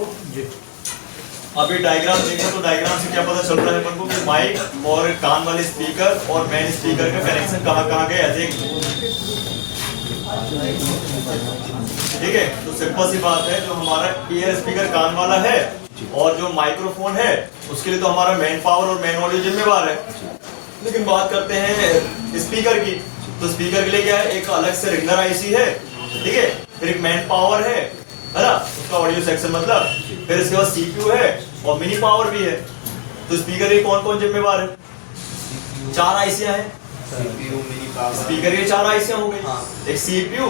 देखो जी। अभी डायग्राम देखो तो डायग्राम से क्या पता चल रहा है अपन को कि माइक और कान वाले स्पीकर और मेन स्पीकर का कनेक्शन कहाँ गया देख। ठीक है, तो सिंपल सी बात है, जो हमारा ईयर स्पीकर कान वाला है और जो माइक्रोफोन है उसके लिए तो हमारा मेन पावर और मेन ऑडियो जिम्मेवार है। लेकिन बात करते हैं स्पीकर की, तो स्पीकर के लिए क्या है, एक अलग से रिंगर आईसी है, ठीक है, फिर एक मेन पावर है ना, उसका ऑडियो सेक्शन मतलब, फिर इसके बाद सीपीयू है और मिनी पावर भी है। तो स्पीकर के कौन कौन जिम्मेवार है? 4 आईसियां हैं। सीपीयू मिनी पावर, स्पीकर के 4 आईसियां हो गई, एक सीपीयू,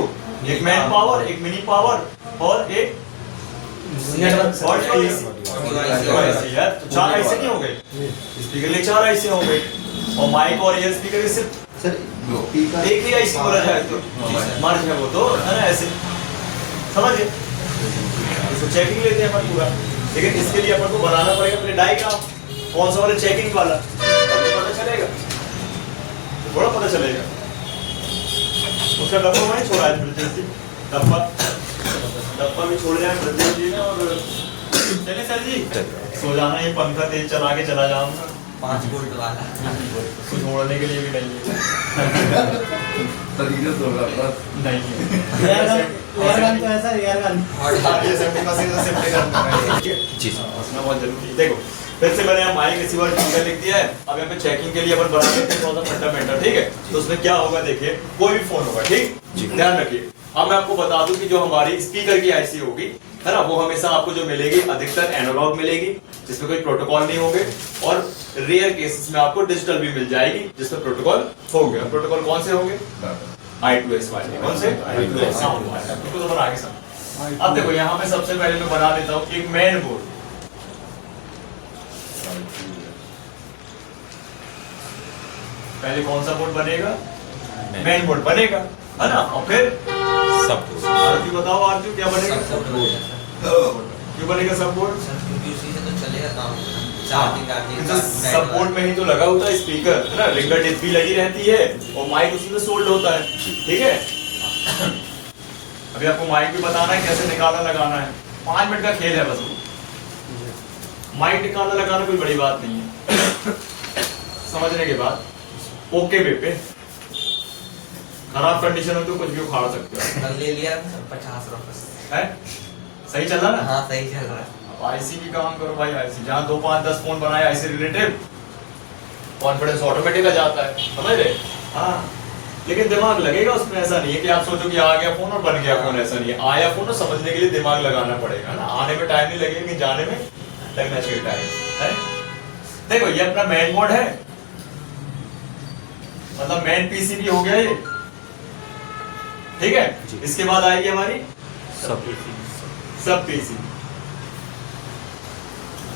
एक मेन पावर, एक मिनी पावर और एक नेटवर्क ऑडियो आईसी। यार 4 आईसी नहीं हो गए, स्पीकर के 4 आईसी हो गए, और माइक और ईयर स्पीकर सिर्फ एक ही आईसी बोला जाए तो मर्ज है वो तो, है ना, ऐसे समझिए। इसको चेकिंग लेते हैं अपन पूरा, लेकिन इसके लिए अपन को बनाना पड़ेगा अपने डायग्राम। कौन सा वाला चेकिंग वाला पता चलेगा, थोड़ा पता चलेगा। उसका डब्बा मैंने छोड़ा है ब्रजेश जी, डब्बा भी छोड़ जाए ब्रजेश जी ने। और चलिए सर जी सो जाना, ये पंखा तेज चला के चला जाऊंगा, 5 वोल्ट वाला कुछ छोड़ने के लिए भी नहीं है। नहीं तो ऐसा ये सेफ्टी का सेफ्टी करना है जी, उसमें बहुत जरूरी है। देखो फिर से मैंने यहाँ माइक रिसीवर स्पीकर लिख दिया है। अब यहाँ पे चेकिंग के लिए अपन बना लेते हैं थोड़ा सा फंडामेंटल, ठीक है। तो उसमें क्या होगा देखिए, कोई भी फोन होगा, ठीक, ध्यान रखिए। अब मैं आपको बता दूं कि जो हमारी स्पीकर की आईसी होगी, है ना, वो हमेशा आपको जो मिलेगी अधिकतर एनालॉग मिलेगी, जिसमें कोई प्रोटोकॉल नहीं होंगे, और रेयर केसेस में आपको डिजिटल भी मिल जाएगी जिसमें प्रोटोकॉल होंगे। प्रोटोकॉल कौन से होंगे? I2S वाले। कौन से? I2S साउंड वाले। इसको तो बना के समझ। अब देखो यहाँ पे सबसे पहले मैं बना लेता हूँ एक मेन बोर्ड। पहले कौन सा बोर्ड बनेगा? मेन बोर्ड बनेगा, है ना, और फिर सब आरती बताओ, आरती क्या बनेगा? क्यों बनेगा सब बोर्ड? तो चलेगा काम, सब बोर्ड में ही तो लगा होता है स्पीकर, है ना, रिंगर टिप भी लगी रहती है और माइक उसी में सोल्ड होता है, ठीक है। अभी आपको माइक भी बताना है कैसे निकालना लगाना है, 5 मिनट का खेल है बस। माइक निकालना लगाना कोई बड़ी बात नहीं है, समझने के बाद ओके पे खराब कंडीशन हो तो कुछ भी उखाड़ सकते हो। ले लिया 50 रुपए है, सही चल रहा ना? हाँ सही चल रहा है। आईसी की काम करो भाई, आईसी जहाँ 2, 5, 10 फोन बनाए आईसी रिलेटिव, कॉन्फिडेंस ऑटोमेटिक आ जाता है, समझ रहे? हाँ, लेकिन दिमाग लगेगा उसमें। ऐसा नहीं है कि आप सोचो कि आ गया फोन और बन गया फोन, ऐसा नहीं है। आया फोन और समझने के लिए दिमाग लगाना पड़ेगा ना, आने में टाइम नहीं लगेगा, लेकिन जाने में लगना चाहिए टाइम, है। देखो ये अपना मेन बोर्ड है, मतलब मेन पीसीबी हो गया ये, ठीक है। इसके बाद आएगी हमारी सब पीसीबी,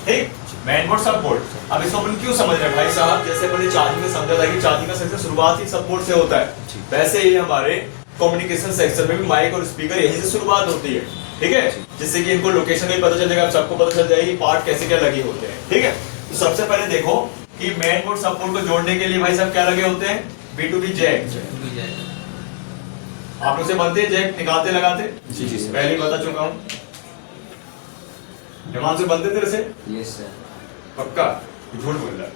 ठीक, मेन बोर्ड सब बोर्ड। अब इसको अपन क्यों समझ रहे हैं भाई साहब? जैसे अपन ने चार्जिंग में समझा था कि चार्जिंग का सेक्शन शुरुआत ही सब बोर्ड से होता है, वैसे ही हमारे कम्युनिकेशन सेक्शन में भी माइक और स्पीकर यहीं से शुरुआत होती है, ठीक है। जिससे कि इनको लोकेशन भी पता चल जाएगा, सबको पता चल जाएगी पार्ट कैसे क्या लगे होते हैं, ठीक है। तो सबसे पहले देखो कि मेन बोर्ड सब बोर्ड को जोड़ने के लिए भाई साहब क्या लगे होते हैं? B2B Jack. आप लोग से बनते हैं जैक, निकालते लगाते? जी सर, पहले बता चुका हूँ। हिमांशु से बनते तेरे से? यस सर, पक्का? झूठ बोल रहा है।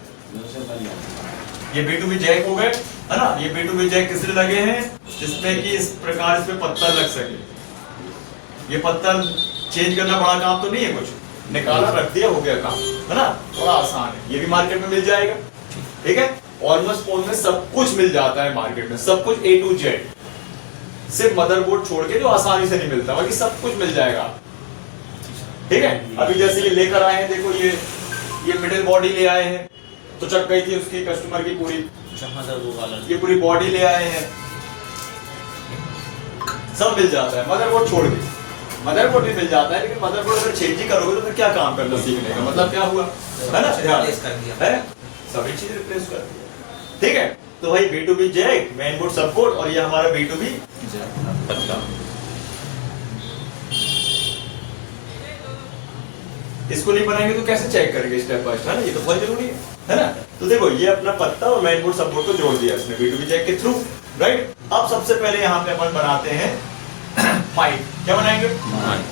ये B2B जैक हो गए, है ना। ये B2B जैक किस लिए लगे हैं? जिसमें कि इस प्रकार इसमें पत्थर लग सके। ये पत्थर चेंज करना बड़ा काम तो नहीं है, कुछ निकाला रख दिया हो गया काम, है ना, बड़ा आसान है। ये भी मार्केट में मिल जाएगा, ठीक है। ऑलमोस्ट फोन में सब कुछ मिल जाता है मार्केट में, सब कुछ A to Z, सिर्फ मदरबोर्ड छोड़ के जो आसानी से नहीं मिलता, बाकी सब कुछ मिल जाएगा, ठीक है। अभी जैसे ये लेकर आए हैं, देखो ये मिडिल बॉडी ले आए हैं, तो चक गई थी उसकी कस्टमर की पूरी, ये पूरी बॉडी ले आए हैं, सब मिल जाता है मदरबोर्ड छोड़ के। मदरबोर्ड भी मिल जाता है, लेकिन मदरबोर्ड अगर चेंज ही करोगे तो फिर क्या काम करना सीखने का मतलब क्या हुआ, है ना, है सभी चीज रिप्लेस कर दिया, ठीक है। तो भाई B2B जैक, मेन बोर्ड सब बोर्ड, और ये हमारा B2B पत्ता। इसको नहीं बनाएंगे तो कैसे चेक करेंगे स्टेप बाय स्टेप, है ना, ये तो बहुत जरूरी है ना। तो देखो ये अपना पत्ता और मेन बोर्ड सब बोर्ड को जोड़ दिया इसने B2B जैक के थ्रू, राइट। अब सबसे पहले यहाँ पे अपन बनाते हैं माइक। क्या बनाएंगे?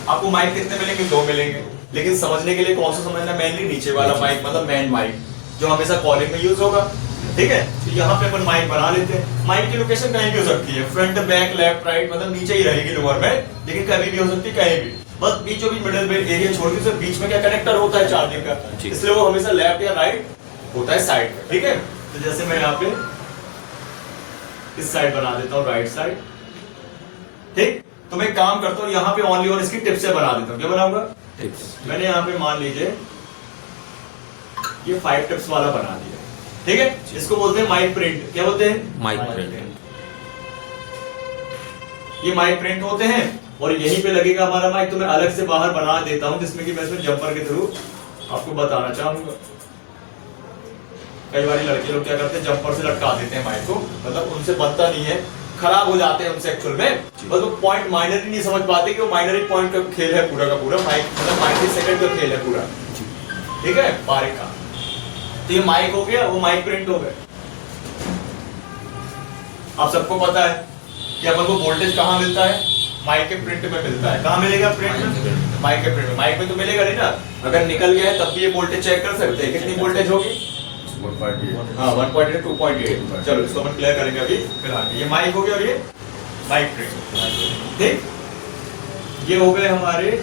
आपको माइक कितने मिलेंगे? 2 मिलेंगे। लेकिन समझने के लिए कौन सा समझना? मेनली नीचे वाला माइक, मतलब मेन माइक जो हमेशा कॉलिंग में यूज होगा। ठीक है, तो यहाँ पे अपन माइक बना लेते हैं। माइक की लोकेशन कहीं भी हो सकती है, फ्रंट, बैक, लेफ्ट, राइट, मतलब नीचे ही रहेगी लोअर में, लेकिन कभी भी हो सकती है, कहीं भी। बस बीचों बीच मिडिल में एरिया छोड़ के बीच में क्या कनेक्टर होता है चार्जिंग का, इसलिए वो हमेशा लेफ्ट या राइट होता है साइड में। ठीक है, तो जैसे मैं यहाँ पे इस साइड बना देता हूँ, राइट साइड। ठीक, तो मैं काम करता हूँ यहाँ पे ओनली और इसकी टिप से बना देता हूँ। क्या बनाऊंगा? टिप्स। मैंने यहाँ पे मान लीजिए ये 5 टिप्स वाला बना दिया। ठीक है, इसको बोलते हैं माइक प्रिंट। क्या बोलते हैं? Mic print. ये माइक प्रिंट होते हैं और यहीं पे लगेगा हमारा माइक। तो मैं अलग से बाहर बना देता हूं, जिसमें कि मैं इसमें जंपर के थ्रू आपको बताना चाहूंगा। कई बार लड़के लोग क्या करते हैं, जंपर से लटका देते हैं माइक को, मतलब उनसे बनता नहीं है, खराब हो जाते हैं उनसे एक्चुअल में। बस वो पॉइंट माइनर ही नहीं समझ पाते कि वो माइनर पॉइंट का खेल है पूरा का पूरा। माइक मतलब माइक्रो सेकंड का खेल है पूरा। ठीक है, बारीक का। तो ये माइक हो गया, वो माइक प्रिंट हो गया। आप सबको पता है कि अपन को वोल्टेज कहाँ मिलता है? माइक के प्रिंट में मिलता है। कहाँ मिलेगा? प्रिंट में। माइक के प्रिंट में। माइक में तो मिलेगा नहीं ना, अगर निकल गया है तब भी ये वोल्टेज चेक कर सकते हैं। कितनी वोल्टेज होगी? 1.8 2.8। चलो इसको अपन क्लियर करेंगे अभी फिर आगे। ये माइक हो गया और ये माइक प्रिंट। ठीक, ये हो गए हमारे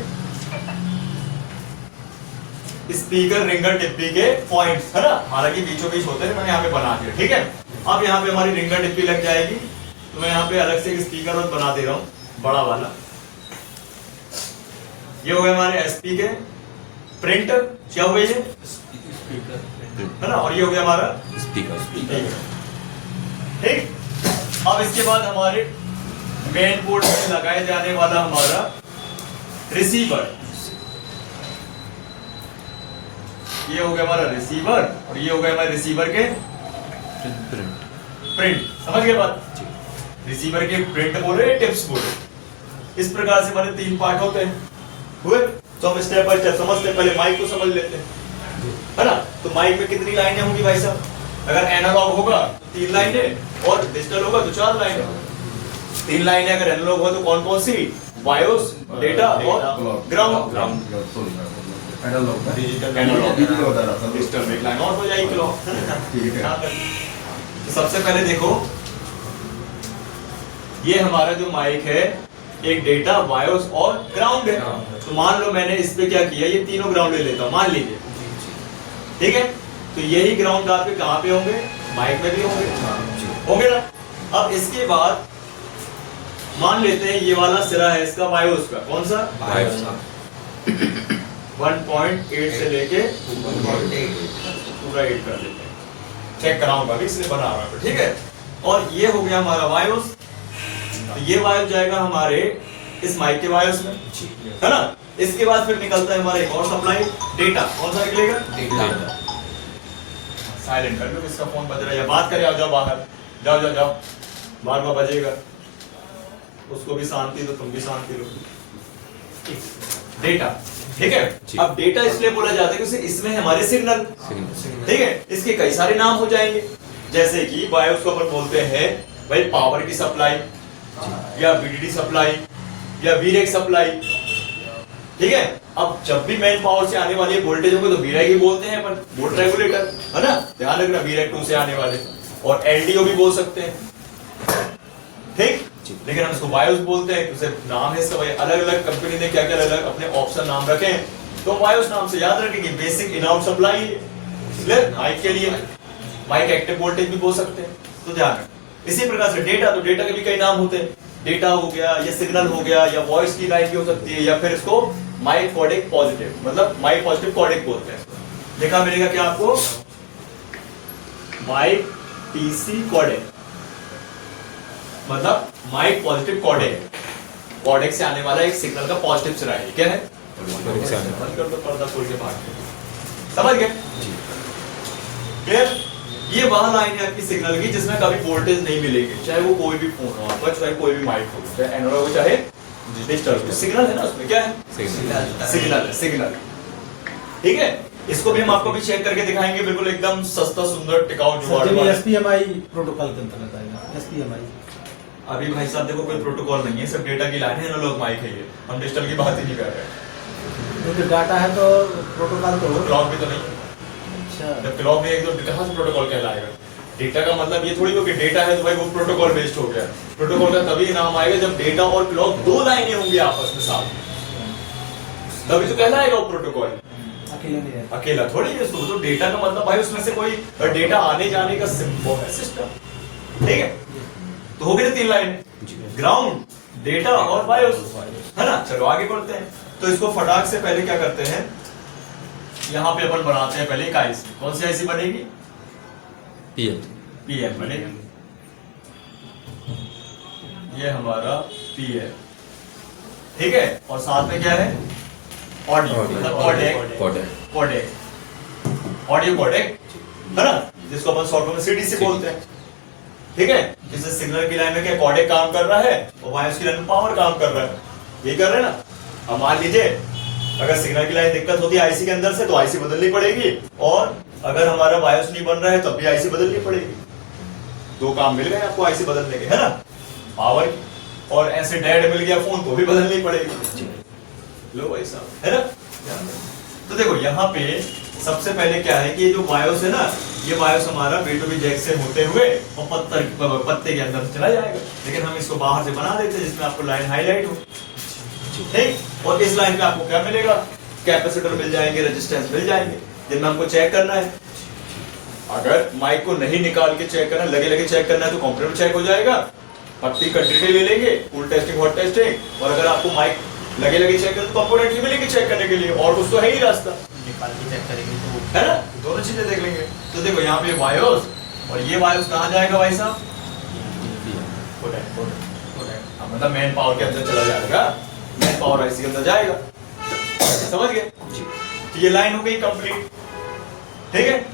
स्पीकर रिंगर टिप्पी के पॉइंट्स, है ना? हालांकि बीचों बीच होते हैं, मैंने यहाँ पे बना दिया। ठीक है, अब यहाँ पे हमारी रिंगर टिप्पी लग जाएगी, तो मैं यहाँ पे अलग से एक स्पीकर और बना दे रहा हूँ, बड़ा वाला। ये हो गए हमारे एसपी के प्रिंट। क्या हो गया ये? है ना? और ये हो गया हमारा स्पीकर। ठीक, अब इसके बाद हमारे मेन बोर्ड में लगाए जाने वाला हमारा रिसीवर। ये हो गया हमारा रिसीवर और ये हो गया हमारे रिसीवर के प्रिंट। समझ गए बात? रिसीवर के प्रिंट बोले, टिप्स बोले। इस प्रकार से हमारे 3 पार्ट होते हैं। हुए? तो हम स्टेप बाय स्टेप समझते हैं। पहले माइक को समझ लेते हैं, है ना? तो माइक में कितनी लाइनें होंगी भाई साहब? अगर एनालॉग होगा तो 3 लाइनें और डिजिटल होगा तो 4 लाइनें। 3 लाइनें अगर एनालॉग हो तो कौन कौन सी? बायोस, डेटा और ग्राउंड। डिजिटल में एक लाइन और हो जाएगी क्लॉक। तो सबसे पहले देखो, ये हमारा जो माइक है एक डेटा, बायोस और ग्राउंड है। तो मान लो मैंने इस पे क्या किया, ये तीनों ग्राउंड ले लेता हूं, मान लीजिए। ठीक है, तो यही ग्राउंड आपके कहां पे होंगे? माइक में भी होंगे ना? अब इसके बाद मान लेते हैं ये वाला सिरा है इसका बायोस का। कौन सा? बायोस। 1.8 से लेके पूरा 8 कर लेते हैं, चेक कराऊंगा अभी इसलिए बना रहा हूं। ठीक है, और ये हो गया हमारा बायोस। तो ये वायोस जाएगा हमारे इस माइक के बायोस में, है ना? इसके बाद फिर निकलता है हमारा एक और सप्लाई, डेटा। कौन सा निकलेगा? डेटा। साइलेंट कर लो, इसका फोन बज रहा है, या बात करे, आओ जाओ बाहर, जाओ जाओ जाओ, बार-बार बजेगा, उसको भी शांति दो, तुम भी शांति लो। डेटा। ठीक है, अब डेटा इसलिए बोला जाता है क्योंकि इसमें हमारे सिग्नल। ठीक है, इसके कई सारे नाम हो जाएंगे, जैसे कि बायोस को अपन बोलते हैं भाई पावर की सप्लाई, या वीडीडी सप्लाई, या वीरेक सप्लाई। ठीक है, अब जब भी मेन पावर से आने वाली वोल्टेज होगी तो वीरेक ही बोलते हैं अपन, वोल्ट रेगुलेटर, है ना? ध्यान रखना, वीरेक 2 से आने वाले, और एलडीओ भी बोल सकते हैं। ठीक, लेकिन हम इसको बायोस बोलते हैं, उसे नाम है इसका भाई। अलग अलग कंपनी ने क्या क्या अलग अपने ऑप्शन नाम रखे हैं, तो बायोस नाम से याद रखेंगे। Basic in out supply mic के लिए, माइक एक्टिव वोल्टेज भी बोल सकते हैं, तो ध्यान रखें। इसी प्रकार से डेटा, तो डेटा के भी कई नाम होते हैं। डेटा हो गया, या सिग्नल हो गया, या वॉइस की लाइन भी हो सकती है, या फिर इसको माइक कोडेक पॉजिटिव, मतलब माइक पॉजिटिव कोडेक बोलते हैं। देखा मिलेगा क्या आपको? माइक पीसी कोडेक, मतलब माइक पॉजिटिव कोडेक। कोडेक से आने वाला एक सिग्नल का पॉजिटिव सिरा है। क्या है? कर दो पर्दा खोल के बाहर, समझ गए? क्लियर? ये वह लाइन है आपकी सिग्नल की जिसमें कभी वोल्टेज नहीं मिलेगी, चाहे वो कोई भी फोन हो आपका, चाहे कोई भी माइक हो, चाहे एनालॉग हो चाहे डिजिटल हो। सिग्नल है ना उसमें, क्या है? सिग्नल है, सिग्नल। ठीक है, इसको भी हम आपको भी चेक करके दिखाएंगे, बिल्कुल एकदम सस्ता, सुंदर, टिकाऊ जुगाड़। एसपीएमआई प्रोटोकॉल के अंतर्गत आएगा। एसपीएमआई अभी भाई साहब देखो कोई प्रोटोकॉल नहीं है, सिर्फ डेटा की लाइन है, एनालॉग माइक है ये, हम डिजिटल की बात ही नहीं कर रहे। तो डाटा है तो प्रोटोकॉल तो हो। क्लॉक भी तो नहीं है। अच्छा जब क्लॉक नहीं है तो कहाँ से प्रोटोकॉल कहलाएगा? डेटा का मतलब ये थोड़ी हो कि डेटा है तो भाई वो प्रोटोकॉल बेस्ड हो गया। प्रोटोकॉल का तभी नाम आएगा जब डेटा और क्लॉक दो लाइनें होंगी आपस में साथ, तभी तो कहलाएगा वो प्रोटोकॉल। अकेले नहीं रहता। अकेला थोड़ी है उसको, तो डेटा का मतलब भाई उसमें से कोई डेटा आने जाने का सिंबल है, सिस्टम। ठीक है, तो हो गए 3 लाइन, ग्राउंड, डेटा और बायोस, है ना। चलो आगे बढ़ते हैं। तो इसको फटाक से पहले क्या करते हैं, यहाँ पे अपन बनाते हैं पहले एक आईसी। कौन सी आईसी बनेगी? पीएम बनेगी। ये हमारा पीएम, ठीक है। और साथ में क्या है? ऑडियो, मतलब कोडेक, ऑडियो कोडेक, है ना, जिसको अपन शॉर्ट में सीडीसी बोलते हैं। ठीक है, जिससे सिग्नल की लाइन में क्या कोडेक काम कर रहा है और वायर्स की लाइन में पावर काम कर रहा है, ये कर रहे हैं ना। अब मान लीजिए अगर सिग्नल की लाइन दिक्कत होती है आईसी के अंदर से तो आईसी बदलनी पड़ेगी, और अगर हमारा बायोस नहीं बन रहा है तब भी आईसी बदलनी पड़ेगी। 2 काम मिल गए आपको आईसी बदलने के, है ना, पावर की, और ऐसे डेड मिल गया फोन तो भी बदलनी पड़ेगी। लो भाई साहब, है ना। तो देखो यहाँ पे सबसे पहले क्या है कि ये जो बायोस है ना, ये बायोस हमारा B2B जैक से होते हुए और पत्ते के अंदर चला जाएगा, लेकिन हम इसको बाहर से बना देते हैं जिसमें आपको लाइन हाईलाइट हो। ठीक, और इस लाइन पे आपको क्या मिलेगा? कैपेसिटर मिल जाएंगे, रेजिस्टेंस मिल जाएंगे, जिनमें हमको चेक करना है। अगर माइक को नहीं निकाल के चेक करना, लगे लगे चेक करना है तो कंप्यूटर में चेक हो जाएगा। पत्ती कंटिन्यूटी ले लेंगे, फुल टेस्टिंग, हॉट टेस्टिंग। और अगर आपको माइक लगे लगे चेक करना तो कंपोनेंट ही मिलेंगे चेक करने के लिए, और कुछ तो है ही रास्ता, निकाल के चेक करेंगे तो है ना। दोनों चीजें देख लेंगे। तो देखो यहाँ पे बायोस, और ये बायोस कहाँ जाएगा भाई साहब? मतलब मेन पावर के अंदर चला जाएगा, मेन पावर आईसी के अंदर जाएगा। समझ गए? तो ये लाइन हो गई कंप्लीट। ठीक है,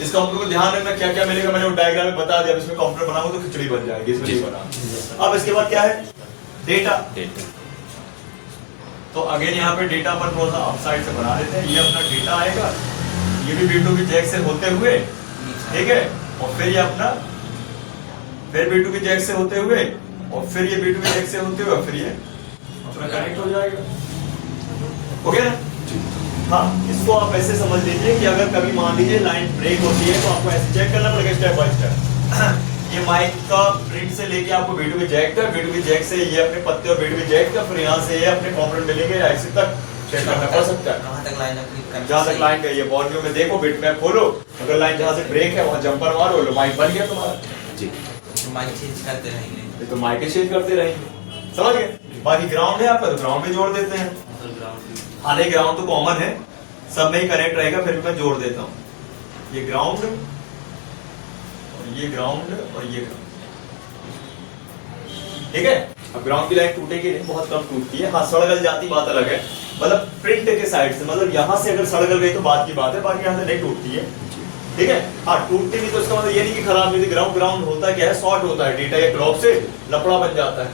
इसका हम लोग को ध्यान रखना क्या क्या मिलेगा, मैंने वो डायग्राम में बता दिया। इसमें कंप्यूटर बनाऊंगा तो खिचड़ी बन जाएगी, इसमें नहीं बना। अब इसके बाद क्या है? डेटा। तो अगेन यहाँ पे डेटा पर थोड़ा सा अपसाइड से बना देते हैं। ये अपना डेटा आएगा, ये भी B2B जैक से होते हुए, ठीक है, और फिर ये अपना, फिर B2B जैक से होते हुए, और फिर ये B2B जैक से होते हुए, फिर ये अपना कनेक्ट हो जाएगा। हो गया ना? हाँ, इसको आप ऐसे समझ लीजिए कि अगर कभी मान लीजिए लाइन ब्रेक होती है तो आपको ऐसे चेक करना पड़ेगा स्टेप बाय स्टेप। ये माइक का प्रिंट से लेके आपको B2B जैक का, B2B जैक से ये अपने पत्ते और B2B जैक का, फिर यहाँ से ये अपने कंपोनेंट मिलेंगे आईसी तक चेक करना पड़ सकता है। कहाँ तक लाइन है? जहाँ तक लाइन का ये वॉल्यूम में देखो, बिट मैप खोलो, अगर लाइन जहाँ से ब्रेक है वहाँ जंपर मारो, लो माइक बन गया तुम्हारा। जी, माइक चेंज करते रहेंगे, ये तो माइक चेंज करते रहेंगे। समझ गए? बाकी ग्राउंड है आपका तो ग्राउंड भी जोड़ देते हैं। हालांकि ग्राउंड तो कॉमन है, सब में ही कनेक्ट रहेगा, फिर मैं जोड़ देता हूँ। ये ग्राउंड और ये ग्राउंड और ये ग्राउंड, ठीक है। अब ग्राउंड की लाइन टूटेगी नहीं, बहुत कम टूटती है। हाँ, सड़गल जाती बात अलग है, मतलब प्रिंट के साइड से, मतलब यहाँ से अगर सड़गल गई तो बात की बात है, बाकी यहाँ से नहीं टूटती है। ठीक है, हाँ टूटती नहीं तो इसका मतलब ये नहीं कि खराब नहीं थी। ग्राउंड ग्राउंड होता क्या है, शॉर्ट होता है, डेटा या क्लॉक से लफड़ा बन जाता है,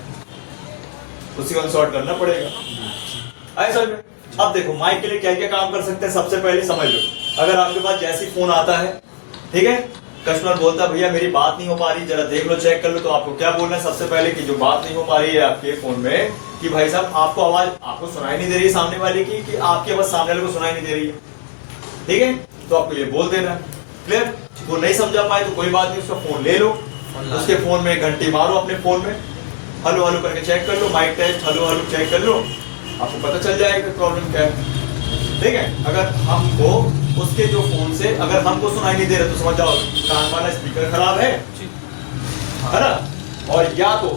उसी को शॉर्ट करना पड़ेगा। ऐसा अब देखो माइक के लिए क्या क्या काम कर सकते हैं, सबसे पहले समझ लो। अगर आपके पास जैसी फोन आता है, ठीक है, कस्टमर बोलता है भैया मेरी बात नहीं हो पा रही, जरा देख लो, चेक कर लो, तो आपको क्या बोलना है सबसे पहले कि जो बात नहीं हो पा रही है आपके फोन में, कि भाई साहब आपको आवाज आपको सुनाई नहीं दे रही है सामने वाले की, कि आपकी आवाज सामने वाले को सुनाई नहीं दे रही है। ठीक है, तो आपको ये बोल देना है। क्लियर? वो नहीं समझा पाए तो कोई बात नहीं, उसका फोन ले लो, उसके फोन में घंटी मारो, अपने फोन में हेलो हेलो करके चेक कर लो, mic test hello hello check कर लो, आपको पता चल जाएगा प्रॉब्लम क्या है। ठीक है, अगर हमको उसके जो फोन से अगर हमको सुनाई नहीं दे रहा तो समझ जाओ कान वाला स्पीकर खराब है ना, और या तो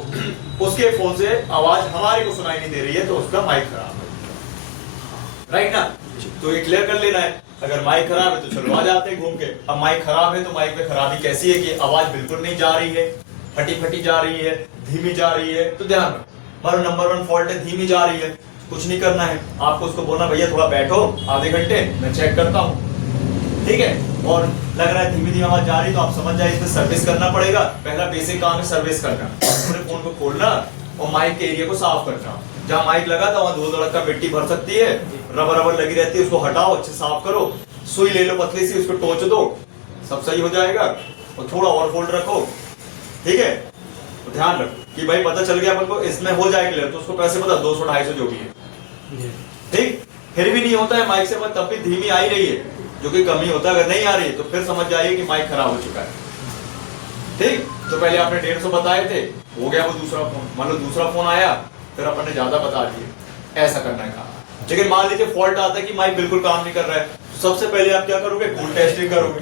उसके फोन से आवाज हमारे को सुनाई नहीं दे रही है तो उसका माइक खराब है। राइट ना? तो ये क्लियर कर लेना है। अगर माइक खराब है तो चलो आ जाते हैं घूम के। अब माइक खराब है तो माइक में खराबी कैसी है कि आवाज बिल्कुल नहीं जा रही है, फटी फटी जा रही है, धीमी जा रही है, तो ध्यान रखो हमारा नंबर 1 फॉल्ट है, धीमी जा रही है। कुछ नहीं करना है आपको, उसको बोलना भैया थोड़ा बैठो आधे घंटे मैं चेक करता हूँ। ठीक है, और लग रहा है धीमी धीमी आवाज जा रही तो आप समझ जाए इसमें सर्विस करना पड़ेगा। पहला बेसिक काम है सर्विस करना, पूरे फोन को खोलना और माइक के एरिया को साफ करना। जहाँ माइक लगा था वहाँ धूल धड़का मिट्टी भर सकती है, रबर रबर लगी रहती है, उसको हटाओ, अच्छे साफ करो, सुई ले लो पतली सी, उसको टोच दो, सब सही हो जाएगा। और थोड़ा और फोल्ड रखो, ठीक है, तो ध्यान रखो। कि भाई पता चल गया अपन को इसमें हो जाए क्लियर, तो उसको पैसे पता 200-250 जो भी है, ठीक। फिर भी नहीं होता है माइक से, तब भी धीमी आ ही रही है, जो कि कमी होता है। अगर नहीं आ रही है तो फिर समझ जाइए कि माइक खराब हो चुका है, ठीक। तो पहले आपने 150 बताए थे, हो गया वो दूसरा फोन, मान लो दूसरा फोन आया, फिर अपन ने ज्यादा बता दिए, ऐसा करना है काम। लेकिन मान लीजिए फॉल्ट आता है कि माइक बिल्कुल काम नहीं कर रहा है, तो सबसे पहले आप क्या करोगे, कूल टेस्टिंग करोगे,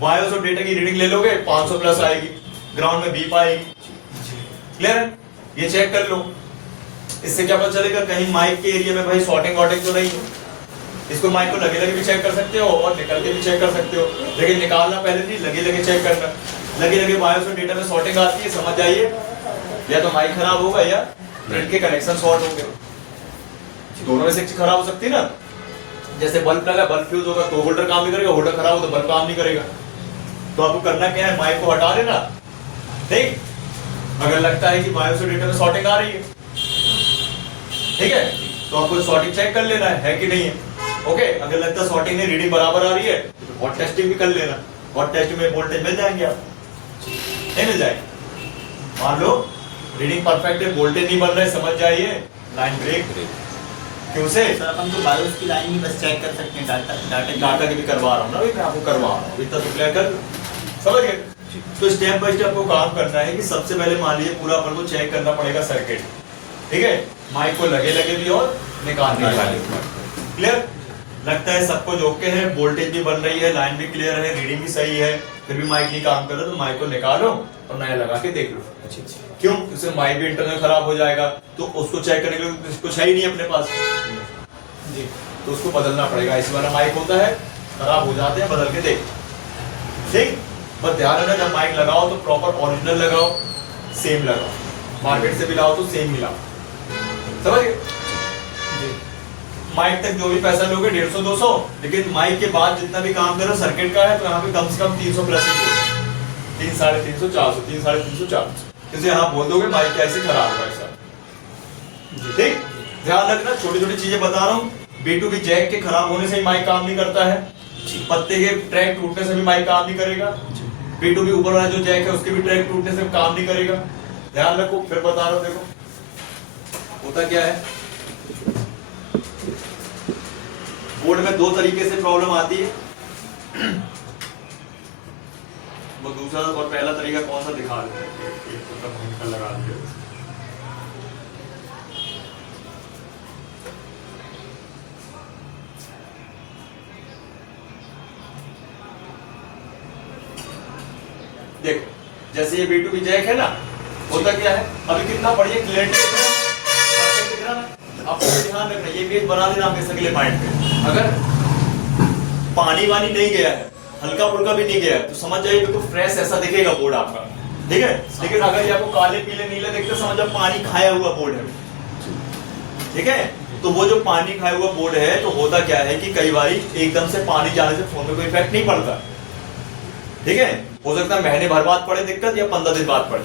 बायोस और डेटा की रीडिंग ले लोगे, 500 प्लस आएगी, ग्राउंड में बीप आएगी, क्लियर है, ये चेक कर लो। इससे क्या पता चलेगा कहीं माइक के एरिया में भाई शॉर्टिंग वॉटिंग तो नहीं है। इसको माइक को लगे लगे भी चेक कर सकते हो और निकल के भी चेक कर सकते हो, लेकिन निकालना पहले नहीं, लगे लगे चेक करना। लगे लगे बायोस और डेटा में शॉर्टिंग आती है, समझ जाइए या तो माइक खराब होगा या प्रिंट के कनेक्शन शॉर्ट होंगे, दोनों में से एक चीज खराब हो सकती है ना। जैसे बल्ब लगा, बल्ब फ्यूज होगा तो होल्डर काम नहीं करेगा, होल्डर खराब हो तो बल्ब काम नहीं करेगा। तो आपको करना क्या है, माइक को हटा देना, ठीक। अगर लगता है कि बायोस और डेटा में शॉर्टिंग आ रही है, ठीक है, तो आपको शॉर्टिंग चेक कर लेना है कि नहीं है, ओके। अगर लगता है शॉर्टिंग नहीं, रीडिंग बराबर आ रही है, तो हॉट टेस्टिंग भी कर लेना। हॉट टेस्टिंग में वोल्टेज मिल जाएंगे आप, नहीं मिल जाएंगे। मान लो रीडिंग परफेक्ट है, वोल्टेज नहीं बन रहा है, समझ जाइए लाइन ब्रेक। क्यों से सर अपन तो बायोस की लाइन ही बस चेक कर सकते हैं, डाटा की भी करवा रहा हूँ ना, मैं आपको करवा रहा हूँ, इतना तो क्लियर कर, समझ गए। तो स्टेप बाय स्टेप आपको काम करना है कि सबसे पहले मान लीजिए पूरा अपन को चेक करना पड़ेगा सर्किट, ठीक है। माइक को लगे लगे भी और निकालने वाले, क्लियर। लगता है सब कुछ ओके है, वोल्टेज भी बन रही है, लाइन भी क्लियर है, रीडिंग भी सही है, फिर भी माइक नहीं काम कर रहा, तो माइक को निकालो और नया लगा के देख लो। क्यों, इससे माइक भी इंटरनल खराब हो जाएगा, तो उसको चेक करने के लिए कुछ है ही नहीं अपने पास जी, तो उसको बदलना पड़ेगा। इस वाला माइक होता है, खराब हो जाते हैं, बदल के देख, ठीक। बस ध्यान रखना जब माइक लगाओ तो प्रॉपर ओरिजिनल लगाओ, सेम लगाओ, मार्केट से भी लाओ तो सेम मिलाओ, समझ गए। माइक तक जो भी पैसा लोगे 150-200, लेकिन माइक के बाद जितना भी काम करो सर्किट का है, तो यहाँ पे कम से कम 300 प्लस ही बोलो, 300, 350, 400, 300, 350, 400, जैसे यहाँ बोल दोगे माइक कैसे खराब होगा ऐसा, ठीक। ध्यान रखना, छोटी छोटी चीजें बता रहा हूँ। B2B जैक के खराब होने से ही माइक काम नहीं करता है, पत्ते के ट्रैक टूटने से भी माइक काम नहीं करेगा, B2B ऊपर वाला जो जैक है उसके भी ट्रैक टूटने से काम नहीं करेगा। ध्यान रखो, फिर बता रहा हूँ, देखो होता क्या है, बोर्ड में दो तरीके से प्रॉब्लम आती है, वो दूसरा और पहला तरीका कौन सा दिखा देते हैं, एक तो तब लगा दिया। देखो जैसे ये B2B जैक है ना, होता क्या है, अभी कितना बढ़िया क्लियरिटी दिख रहा है, आपको ध्यान रखना, ये इमेज बना देना हमेशा के लिए माइंड पे। अगर पानी वानी नहीं गया है, हल्का फुल्का भी नहीं गया है, तो समझ जाइए बिल्कुल फ्रेश ऐसा दिखेगा बोर्ड आपका, ठीक है। लेकिन अगर ये आपको काले पीले नीले दिखते, समझ जाओ पानी खाया हुआ बोर्ड है, ठीक है। तो वो जो पानी खाया हुआ बोर्ड है, तो होता क्या है कि कई बार एकदम से पानी जाने से फोन में कोई इफेक्ट नहीं पड़ता, ठीक है। हो सकता है महीने भर बाद पड़े दिक्कत या 15 दिन बाद पड़े।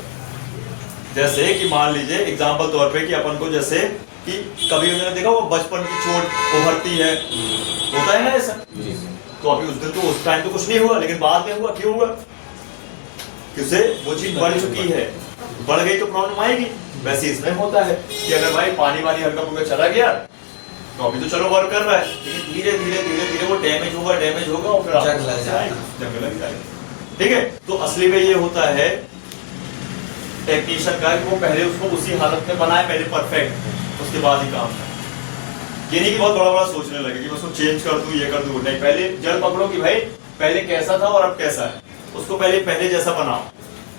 जैसे कि मान लीजिए एग्जांपल तौर पे कि अपन को जैसे कि कभी उन्होंने देखा वो बचपन की चोट उभरती है, होता है ना ऐसा, तो अभी उस दिन तो उस टाइम तो कुछ नहीं हुआ, लेकिन बाद में हुआ, क्यों हुआ, क्योंकि वो चीज बढ़ चुकी है, बढ़ गई तो प्रॉब्लम आएगी। वैसे इसमें होता है कि अगर भाई पानी वानी हल्का फुल्का चला गया, तो अभी तो चलो वर्क कर रहा है, लेकिन धीरे धीरे धीरे धीरे वो डैमेज होगा और फिर जंग लग जाएगा, ठीक है। तो असली में ये होता है टेक्नीशियन का कि वो पहले उसको उसी हालत में बनाए, पहले परफेक्ट, उसके बाद ही काम करे। ये नहीं कि बहुत बड़ा बड़ा सोचने लगे कि मैं उसको चेंज कर दूं, ये कर दूं, नहीं, पहले जड़ पकड़ो कि भाई पहले कैसा था और अब कैसा है, उसको पहले जैसा बनाओ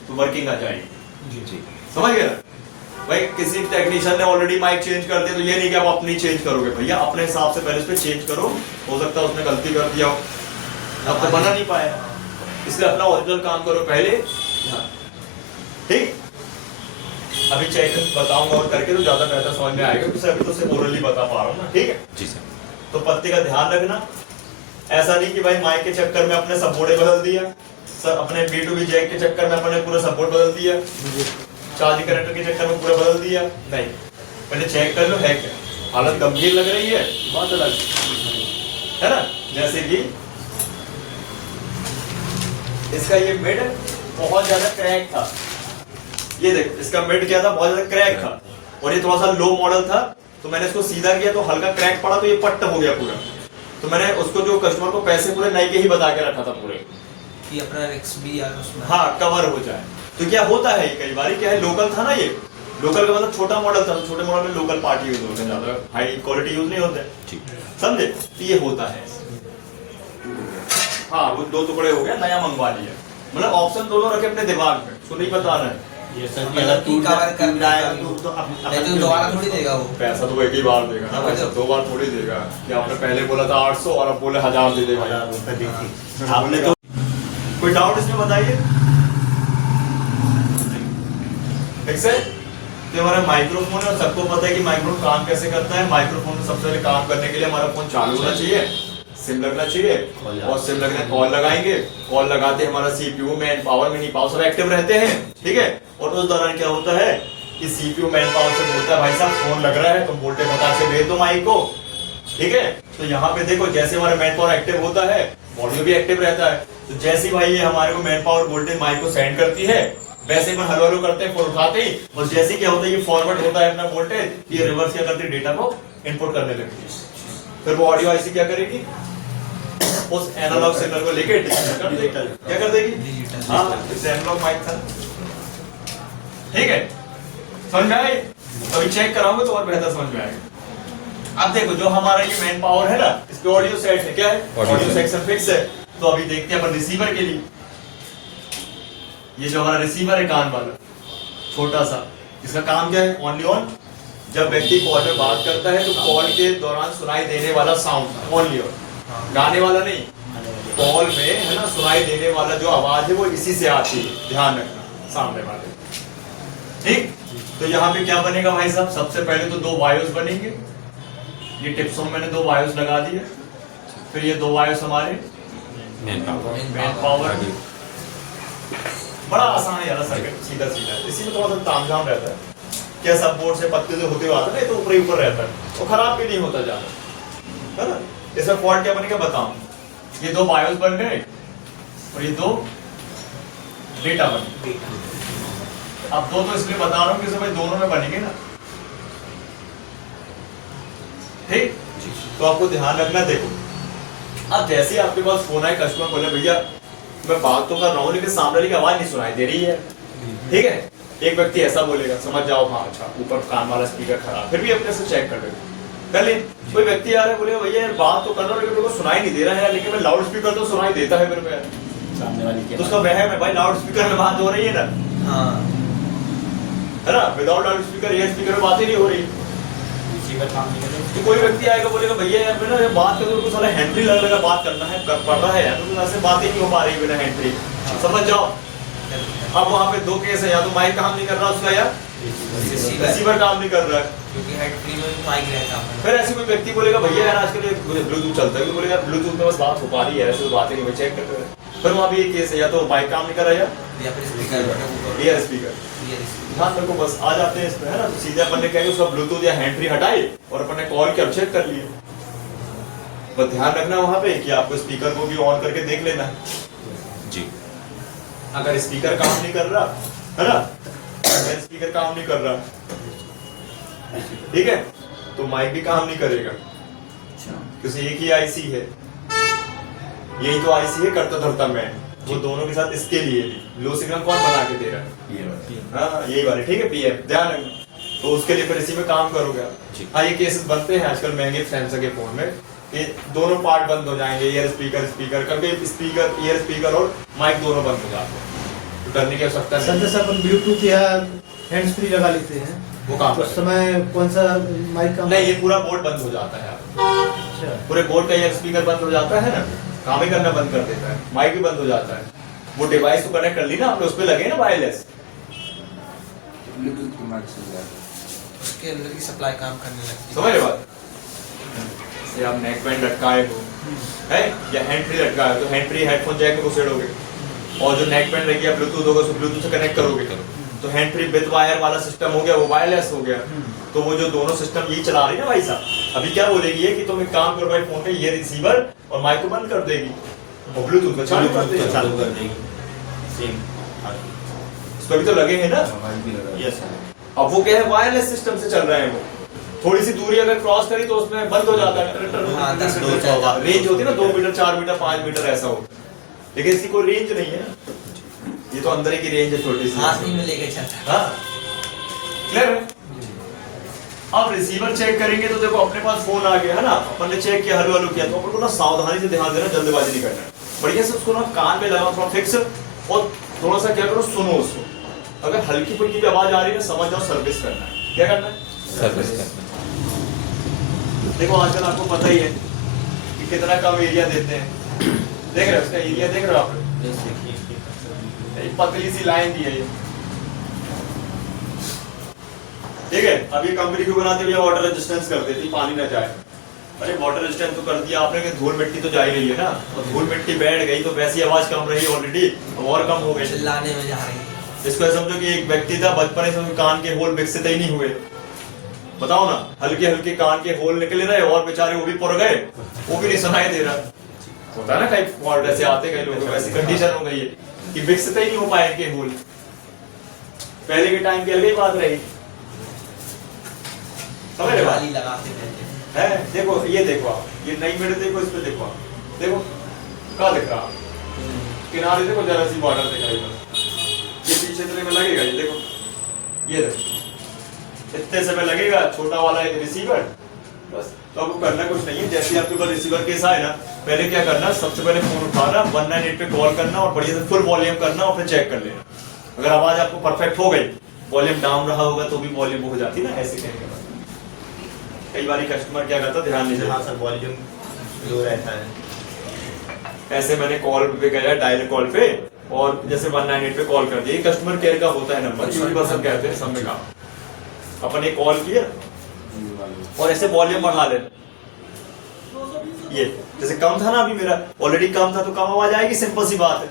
तो वर्किंग आ जाएगी जी, समझ गए ना। भाई किसी टेक्नीशियन ने ऑलरेडी माइक चेंज कर दिया, तो ये नहीं कि आप अपनी चेंज करोगे, भैया अपने हिसाब से पहले उस पर चेंज करो, हो सकता है उसने गलती कर दिया हो, अब तो बना नहीं पाया, इसलिए अपना ओरिजिनल काम करो पहले, ठीक। अभी चेक बताऊंगा और करके तो ज्यादा बेहतर समझ में आएगा, क्योंकि अभी तो सिर्फ ओरली बता पा रहा हूँ ना, ठीक है जी सर। तो पत्ते का ध्यान रखना, ऐसा नहीं कि भाई माइक के चक्कर में अपने सब बोर्डे बदल दिया, सर अपने B2B जैक के चक्कर में अपने पूरा सपोर्ट बदल दिया, चार्जिंग कनेक्टर के चक्कर में पूरा बदल दिया, नहीं, पहले चेक कर लो है क्या, हालत गंभीर लग रही है, बहुत अलग है ना। जैसे कि इसका ये मिड बहुत ज्यादा क्रैक था, ये देख, इसका मिड क्या था, बहुत ज्यादा क्रैक था और ये थोड़ा सा लो मॉडल था, तो मैंने इसको सीधा किया तो हल्का क्रैक पड़ा, तो ये पट्ट हो गया पूरा। तो मैंने उसको जो कस्टमर को पैसे पूरे नए के ही बता के रखा था पूरे, कि अपना रिक्स भी यार उसमें हाँ कवर हो जाए। तो क्या होता है कई बार, क्या है, लोकल था ना ये, लोकल का मतलब छोटा मॉडल था, तो छोटे मॉडल में लोकल पार्ट यूज होते हैं, ज्यादा हाई क्वालिटी यूज नहीं होते, समझे। तो ये होता है, हाँ वो 2 टुकड़े हो गए, नया मंगवा लिया, मतलब ऑप्शन दोनों रखे अपने दिमाग में, उसको नहीं बता रहा है। ये सर कि अगर टूट जाएगा तो लेकिन दोबारा थोड़ी देगा वो पैसा तो एक ही बार देगा ना, पैसा 2 बार थोड़ी देगा। क्या आपने पहले बोला था 800 और अब बोले 1000 दे देगा, 1000 रुपए देखिए आपने तो। कोई डाउट इसमें बताइए, ठीक से। तो हमारा माइक्रोफोन है, सबको पता है कि माइक्रोफोन काम कैसे करता है। माइक्रोफोन में सबसे पहले काम करने के लिए हमारा फोन चालू होना चाहिए, सिम लगना चाहिए, और सिम लगने कॉल लगाएंगे, कॉल लगाते हमारा CPU man power mini power सब एक्टिव रहते हैं, ठीक है। और उस दौरान क्या होता है कि सीपीयू मैन पावर से बोलता है भाई साहब फोन लग रहा है, तुम वोल्टेज बता से भेज दो माइक को, ठीक है। तो यहाँ पे देखो जैसे हमारा मैन पावर एक्टिव होता है, ऑडियो भी एक्टिव रहता है। तो जैसे ही भाई ये हमारे को मैन पावर वोल्टेज माइक को सेंड करती है, वैसे में हलो हलो करते हैं फोन उठाते ही, और जैसे क्या होता है ये फॉरवर्ड होता है अपना वोल्टेज, ये रिवर्स क्या करती है, डेटा को इनपुट करने लगती है। फिर वो ऑडियो आईसी क्या करेगी, उस एनालॉग सिग्नल को लेके डिजिटल कर देगी, क्या कर देगी, हाँ इससे एनालॉग माइक था, ठीक है। समझ में आई? अभी चेक कराऊंगा तो और बेहतर समझ में आएगा। अब देखो जो हमारा ये मेन पावर है ना, इस पे ऑडियो सेट है, क्या है, ऑडियो सेक्शन फिक्स है। तो अभी देखते हैं अपन रिसीवर के लिए, ये जो हमारा रिसीवर है कान वाला छोटा सा, इसका काम क्या है, ओनली ऑन, जब व्यक्ति कॉल में बात करता है तो कॉल के दौरान सुनाई देने वाला साउंड ओनली ऑन, गाने वाला नहीं, कॉल में है ना सुनाई देने वाला जो आवाज है वो इसी से आती है, ध्यान रखना सामने वाले, ठीक। तो यहाँ पे क्या बनेगा भाई साहब, सबसे पहले तो 2 वायोस बनेंगे, ये टिप्सों में मैंने 2 वायोस लगा दिए, फिर ये 2 वायोस हमारे मेन पावर। बड़ा आसान है यार सर्किट, सीधा सीधा, इसी में थोड़ा सा तामझाम रहता है, क्या सब बोर्ड से पत्ते जो होते हुए आता है तो ऊपर ही ऊपर रहता है, वो खराब भी नहीं होता ज्यादा, है ना। इसमें फॉल्ट क्या बनेगा बताऊं, ये 2 बायोस बन गए और ये 2 डेटा बन गए। अब 2 तो इसलिए बता रहा हूं कि भाई दोनों में बनेंगे ना, ठीक। तो आपको ध्यान रखना, देखो अब जैसे ही आपके पास फोन आए, कस्टमर बोले भैया मैं बात तो कर रहा हूँ लेकिन सामने की आवाज नहीं सुनाई दे रही है, ठीक है। एक व्यक्ति ऐसा बोलेगा, समझ जाओ हाँ अच्छा ऊपर कान वाला स्पीकर खराब, फिर भी अपने से चेक कर लेंगे। पहले कोई व्यक्ति आ रहा है, बोलेगा भैया यार बात तो कर रहा हूँ लेकिन मेरे को सुनाई नहीं दे रहा है, लेकिन मैं लाउड स्पीकर तो सुनाई देता है मेरे को, सामने वाली के तो उसका वहम है भाई, लाउड स्पीकर में बात हो रही है ना, हाँ है ना, without loud speaker air speaker में बात ही नहीं हो रही। रिसीवर काम नहीं कर रहे, तो कोई व्यक्ति आएगा बोलेगा भैया यार मैं ना बात करूँ तो साला हैंड्री लगा बात करना है, पड़ रहा है यार, तो ऐसे बात ही नहीं हो पा रही बिना हैंड्री, समझ जाओ। अब वहाँ पे 2 केस है, या तो माइक काम नहीं कर रहा उसका, या रिसीवर काम नहीं कर रहा है, क्योंकि हेड फ्री में माइक रहता है। फिर ऐसे कोई व्यक्ति बोलेगा भैया यार आजकल ब्लूटूथ चलता है, बोलेगा ब्लूटूथ में बस बात हो पा रही है, ऐसे तो बात ही नहीं, चेक करते हैं। फिर वहाँ भी एक केस है, या तो माइक काम नहीं कर रहा या फिर स्पीकर, एयर स्पीकर, ध्यान रखो बस आ जाते हैं इसमें, है ना। तो सीधे अपन ने कहेंगे उसका ब्लूटूथ या हैंड फ्री हटाए और अपन ने कॉल किया चेक कर लिए। बस ध्यान रखना वहाँ पे कि आपको स्पीकर को भी ऑन करके देख लेना जी। अगर स्पीकर काम नहीं कर रहा है ना, अगर स्पीकर काम नहीं कर रहा, ठीक है, तो माइक भी काम नहीं करेगा, क्योंकि एक ही आईसी है, यही तो आईसी है करता धरता मैं, वो दोनों के साथ इसके लिए भी लो सिग्नल कौन बना के दे रहा है, हाँ यही वाले, ठीक है पीएफ, ध्यान रखना। तो उसके लिए फिर इसी में काम करोगे आप। हाँ ये केसेस बनते हैं आजकल महंगे सैमसंग के फोन में, ये दोनों पार्ट बंद हो जाएंगे, ईयर स्पीकर स्पीकर कभी स्पीकर ईयर स्पीकर और माइक दोनों बंद हो जाते हैं, तो करने की आवश्यकता नहीं। जैसे अपन ब्लूटूथ या हैंड्स फ्री लगा लेते हैं, वो काम उस समय कौन सा माइक का नहीं, ये पूरा बोर्ड बंद हो जाता है, अच्छा पूरे बोर्ड का ईयर स्पीकर बंद हो जाता है ना, काम ही करना बंद कर देता है, माइक भी बंद हो जाता है। वो डिवाइस तो कनेक्ट कर ली ना आपने, उस पे लगे ना वायरलेस, ब्लूटूथ की माइक से उसके अंदर की सप्लाई काम करने लगती है, समझ रहे बात। से आप नेक बैंड लटकाए हो है या हैंड फ्री लटकाए हो, तो हैंड फ्री हेडफोन जैक में घुसेड़ोगे, और जो नेक बैंड रहेगी ब्लूटूथ होगा उसको ब्लूटूथ से कनेक्ट करोगे, तो हैंड फ्री विद वायर वाला सिस्टम हो गया, वो वायरलेस हो गया। तो वो जो दोनों सिस्टम ये चला रही है ना भाई साहब, अभी क्या बोलेगी है कि तुम एक काम करो भाई, फोन पे ये रिसीवर और माइक को बंद कर देगी और ब्लूटूथ को चालू कर देगी, चालू कर देगी सेम। इसको भी तो लगे हैं ना। Yes sir. अब वो क्या है, वायरलेस सिस्टम से चल रहे हैं वो। थोड़ी सी दूरी अगर क्रॉस करी तो उसमें बंद हो जाता है, हाँ, 10 रेंज होती है ना 2 मीटर 4 मीटर 5 मीटर ऐसा हो, लेकिन इसकी कोई रेंज नहीं है। ये तो अंदर ही की रेंज है छोटी सी। हाथ में लेके चलता है। हाँ क्लियर है। अब रिसीवर चेक करेंगे तो देखो अपने पास फोन आ गया है ना, अपन ने चेक किया, हेलो हेलो किया, तो अपन को ना सावधानी से ध्यान देना, जल्दबाजी नहीं करना है। बढ़िया से उसको ना कान में लगाओ थोड़ा फिक्स, और थोड़ा सा क्या करो, सुनो उसको। अगर हल्की फुल्की भी आवाज आ रही है ना, समझ जाओ सर्विस करना है। क्या करना है? सर्विस करना है। देखो आजकल आपको पता ही है कि कितना कम एरिया देते हैं। देख रहे हो उसका एरिया, देख रहे हो आप? एक पतली सी लाइन दी है ये, ठीक है। अब ये कंपनी क्यों बनाते हुए वाटर रेजिस्टेंस कर देती, पानी ना जाए। अरे वाटर रेजिस्टेंस तो कर दिया आपने कि धूल मिट्टी तो जा ही रही है ना, और धूल मिट्टी बैठ गई तो वैसी आवाज कम रही ऑलरेडी, और कम हो गई, चिल्लाने में जा रही है। इसको ऐसा समझो कि एक व्यक्ति था, बचपन से उसके कान के होल विकसित ही नहीं हुए। बताओ ना, हल्के हल्के कान के होल निकले रहे और बेचारे वो भी पुर गए, वो भी नहीं सुनाई दे रहा। होता है ना कई वार्ड ऐसे आते, कई लोगों को ऐसी कंडीशन हो गई है कि विकसित ही नहीं हो पाए के होल। पहले के टाइम की अलग ही बात रही, समझ रहे हो? जाली लगाते रहते है देखो, ये देखो आप, ये नई मिनट देखो, इस पे देखो आप, देखो क्या दिख रहा, किनारे देखो जरा सी बॉर्डर दिखाई बस, ये पीछे तरह में लगेगा, ये देखो, ये देखो इतने समय लगेगा, छोटा वाला एक रिसीवर बस। तो आपको करना कुछ नहीं है, जैसे आपके पास रिसीवर केस आए ना, पहले क्या करना, सबसे पहले फोन उठाना, 198 पे कॉल करना और बढ़िया से फुल वॉल्यूम करना और फिर चेक कर लेना। अगर आवाज आपको परफेक्ट हो गई, वॉल्यूम डाउन रहा होगा तो भी वॉल्यूम हो जाती ना, ऐसे कहने के बाद। कई बार कस्टमर क्या करता, ध्यान नहीं देता। हाँ सर, वॉल्यूम लो रहता है। ऐसे मैंने कॉल पे गया, डायल कॉल पे, और जैसे 198 पे कॉल कर दिया, कस्टमर केयर का होता है नंबर, यूनिवर्सल कहते हैं सब में काम। अपन एक कॉल किया और ऐसे वॉल्यूम बढ़ा ले, ये जैसे कम था ना, अभी मेरा ऑलरेडी कम था तो कम आवाज आएगी, सिंपल सी बात है।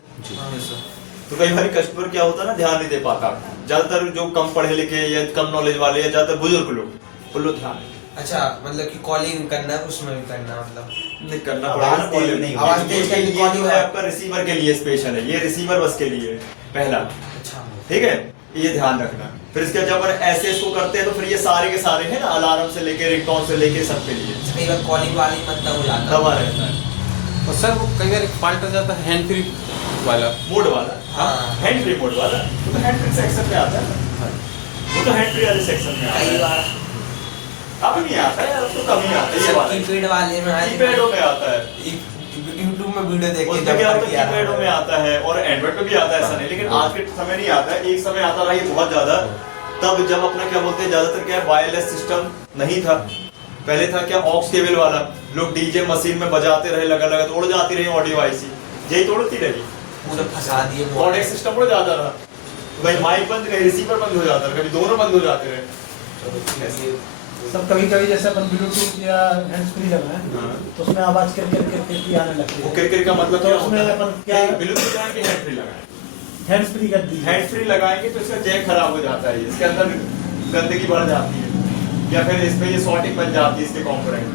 तो कई बार कस्टमर क्या होता है ना, ध्यान नहीं दे पाता। ज्यादातर जो कम पढ़े लिखे या कम नॉलेज वाले या ज्यादातर बुजुर्ग लोग, वो लोग ध्यान। अच्छा, मतलब कि कॉलिंग करना है, उसमें भी करना, मतलब नहीं करना पड़ेगा ना, वॉल्यूम नहीं, आवाज तेज ये जो है आपका रिसीवर के लिए स्पेशल है, ये रिसीवर बस के लिए है पहला, अच्छा ठीक है, ये ध्यान रखना। फिर इसके जब ऐसे इसको करते हैं तो फिर ये सारे के सारे हैं ना, अलार्म से लेके रिंगटोन से लेके सबके लिए कई बार कॉलिंग वाली मतलब हो जाता दबा रहता है। और सर वो कई बार फाल्ट हो जाता है हैंड फ्री वाला, मोड वाला, हाँ। हैंड फ्री मोड वाला, तो हैंड फ्री सेक्शन में आता है ना, वो तो हैंड फ्री वाले सेक्शन में आता कई है। बार अब नहीं आता है, अब तो कम ही आता है ये वाला, कीपैड वाले में कीपैडों में आता है, यूट्यूब में वीडियो देख के उसमें क्या होता है कीपैडों में आता है, और एंड्रॉइड पे भी आता है, ऐसा नहीं, लेकिन आज के समय नहीं आता है। एक समय आता रहा ये बहुत ज्यादा, तब जब अपना क्या बोलते हैं, ज्यादातर क्या वायरलेस सिस्टम नहीं था, पहले था क्या ऑक्स केबल वाला, लोग डीजे मशीन में बजाते रहे, लगा लगा तो उड़ जाती रही ऑडियो आईसी, यही तोड़ती रही, पूरा फंसा दिए ऑडियो सिस्टम उड़ जाता रहा, तो भाई माइक बंद, कहीं रिसीवर बंद हो जाता रहा, कभी दोनों बंद हो जाते रहे। सब कभी कभी जैसे अपन ब्लूटूथ या हैंड्स फ्री लगाए तो उसमें आवाज कर की आने लगती वो है, क्रिकेट का मतलब तो क्या उसमें होता है, अपन क्या ब्लूटूथ लगाएंगे, हैंड फ्री लगाएंगे, हैंड्स फ्री कर दी, हैंड फ्री लगाएंगे तो इसका जैक खराब हो जाता है, इसके अंदर गंदगी बढ़ जाती है, या फिर इसमें ये शॉर्टिंग बन जाती है इसके कंपोनेंट,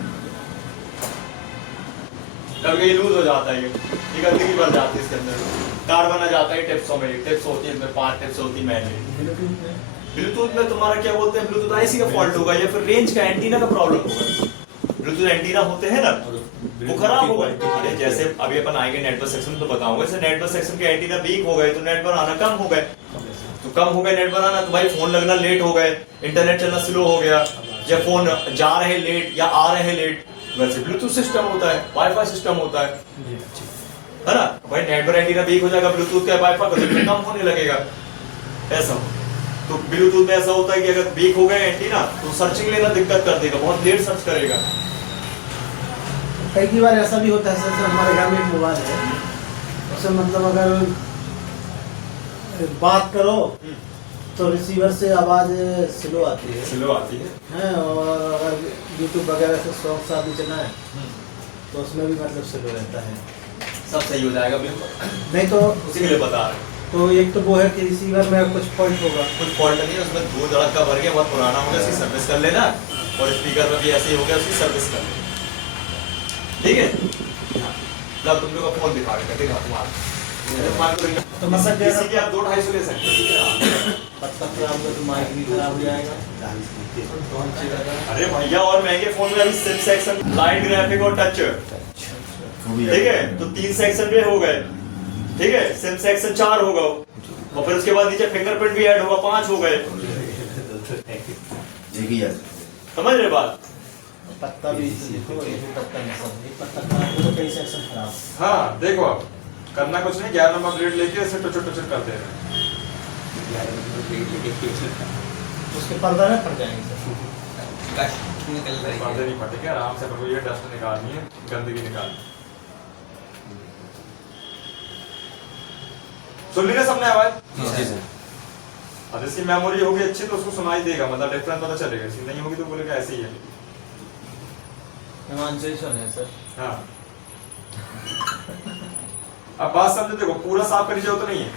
कभी ये लूज हो जाता है, ये गंदगी बढ़ जाती है इसके अंदर, तार बना जाता है टिप्सों में, टिप्स होती है इसमें 5 टिप्स होती है मैनली। ब्लूटूथ में तुम्हारा क्या बोलते हैं, ब्लूटूथ आईसी का फॉल्ट होगा या फिर रेंज का एंटीना का प्रॉब्लम होगा। ब्लूटूथ एंटीना होते हैं ना, वो खराब हो गए। अरे जैसे अभी अपन आएंगे नेटवर्क सेक्शन तो बताऊंगा, जैसे नेटवर्क सेक्शन के एंटीना वीक हो गए तो नेट बनाना कम हो गए, तो कम हो गए नेट बनाना, तो भाई फोन लगना लेट हो गए, इंटरनेट चलना स्लो हो गया, या फोन जा रहे लेट या आ रहे लेट, वैसे ब्लूटूथ सिस्टम होता है, वाईफाई सिस्टम होता है ना। भाई नेटवर्क एंटीना वीक हो जाएगा, ब्लूटूथ का वाईफाई का कम होने लगेगा, ऐसा। तो ब्लूटूथ में ऐसा होता है कि अगर वीक हो गए एंटीना तो सर्चिंग लेना दिक्कत कर देगा, बहुत लेट सर्च करेगा। कई बार ऐसा भी होता है, जैसे हमारे घर में एक मोबाइल है, उससे मतलब अगर बात करो तो रिसीवर से आवाज स्लो आती है, स्लो आती है, और अगर यूट्यूब वगैरह से सॉन्ग आदि चलाए तो उसमें भी मतलब स्लो रहता है। सब सही हो जाएगा बिल्कुल, नहीं तो उसी के लिए बता रहे हैं। तो एक तो वो है कि रिसीवर में कुछ फॉल्ट होगा, कुछ फॉल्ट नहीं है उसमें, धूल धड़क का भर गया, बहुत पुराना हो गया, उसकी सर्विस कर लेना, और स्पीकर में भी ऐसे ही हो गया, उसकी सर्विस कर लेना, ठीक है। लो तुम लोग का फोन दिखा तुम्हारा तो मतलब जैसा इसी की आप 2-250 ले सकते हैं, ठीक है? पत्ता खराब हुआ तो माइक भी खराब हो जाएगा। अरे भैया और महंगे फोन में अभी सिम सेक्शन, लाइट, ग्राफिक और टच, ठीक है? तो 3 सेक्शन में हो गए, ठीक है? सिम सेक्शन 4 होगा और फिर उसके बाद नीचे फिंगरप्रिंट भी ऐड होगा, 5 हो गए। समझ रहे बात? पत्ता भी देखो, ये भी पत्ता नहीं सब, ये पत्ता खराब हो तो कई सेक्शन खराब। हाँ देखो, आप करना कुछ नहीं, 11 नंबर ब्लेड लेके ऐसे टचर टचर कर दे रहे हैं। उसके पर्दा में फट जाएंगे सर। निकल रही पर्दे है। नहीं फटेंगे, आराम से ये डस्ट निकालनी है, गंदगी निकालनी है। सुन ली ना सबने आवाज? अब इसकी मेमोरी होगी अच्छी तो उसको सुनाई देगा, मतलब डिफरेंस पता चलेगा। इसकी नहीं होगी तो बोलेगा ऐसे ही है। हिमांशु है सर। हाँ। अब बात समझो, देखो पूरा साफ करने जरूरत नहीं है।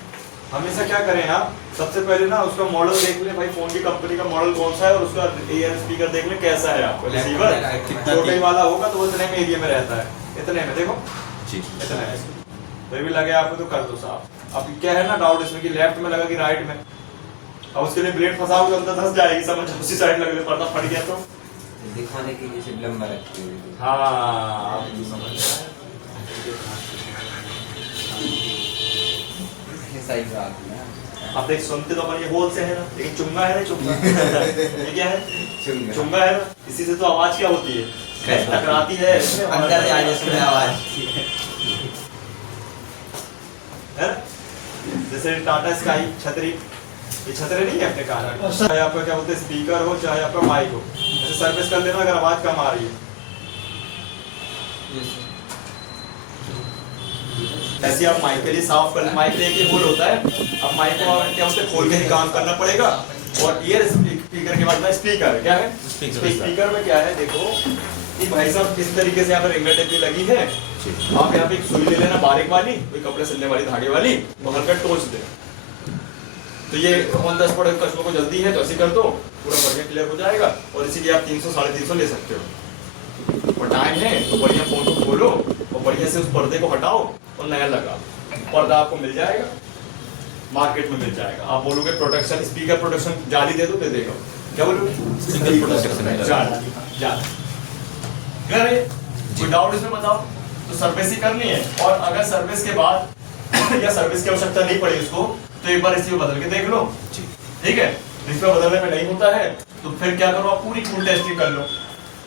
हमेशा क्या करें आप, सबसे पहले ना उसका मॉडल देख ले भाई, फोन की कंपनी का मॉडल कौन सा है और उसका एयर स्पीकर देख ले कैसा है आपको। रिसीवर छोटे वाला होगा तो वो इतने में एरिया में रहता है, इतने में देखो इतने में। फिर भी लगे आपको तो कर दो साफ। अब क्या है ना डाउट इसमें कि लेफ्ट में लगा कि राइट में, अब उसके लिए ब्लेड फंसाओगे तो अंदर धंस जाएगी, समझ उसी साइड लगे, पर्दा फट गया तो दिखाने के लिए सिर्फ लंबा रखते हैं। हाँ समझ सही बात है। अब देख, सुनते तो अपन ये होल से है ना, लेकिन चुंगा है ना, चुंगा ये क्या है? चुंगा। चुंगा है ना, इसी से तो आवाज क्या होती है, टकराती है अंदर से आ जाए इसमें आवाज। है ना? जैसे टाटा स्काई छतरी, ये छतरी नहीं है अपने कार, चाहे आपका क्या बोलते हैं स्पीकर हो चाहे आपका माइक हो, जैसे सर्विस कर लेना अगर आवाज कम आ रही है। ऐसे आप माइक के लिए साफ कर, माइक में एक होल होता है, अब माइक को क्या होता है खोल के ही काम करना पड़ेगा। और ईयर स्पीकर के बाद में स्पीकर क्या है, स्पीकर में क्या है देखो कि भाई साहब इस तरीके से यहाँ पर रिंगर टेप भी लगी है, आप यहाँ पे एक सुई ले लेना बारीक वाली, कोई कपड़े सिलने वाली धागे वाली, वो हल्का टोच दे। तो ये ऑन द स्पॉट कस्टमर को जल्दी है तो ऐसे कर दो, पूरा बढ़िया क्लियर हो जाएगा। और इसी के आप 300-350 ले सकते हो। और टाइम है तो बढ़िया फोन को खोलो और बढ़िया से उस पर्दे को हटाओ और नया लगाओ, पर्दा आपको मिल जाएगा, मार्केट में मिल जाएगा। आप बोलोगे प्रोटेक्शन, स्पीकर प्रोटेक्शन जाली दे दो, दे देगा। क्या बोलोगे? स्पीकर प्रोटेक्शन जाली। कोई डाउट इसमें बताओ? तो सर्विस ही करनी है, और अगर सर्विस के बाद या सर्विस की आवश्यकता नहीं पड़ी उसको तो एक बार इसी में बदल के देख लो, ठीक है? इसमें बदलने में नहीं होता है तो फिर क्या करो, आप पूरी फुल टेस्टिंग कर लो,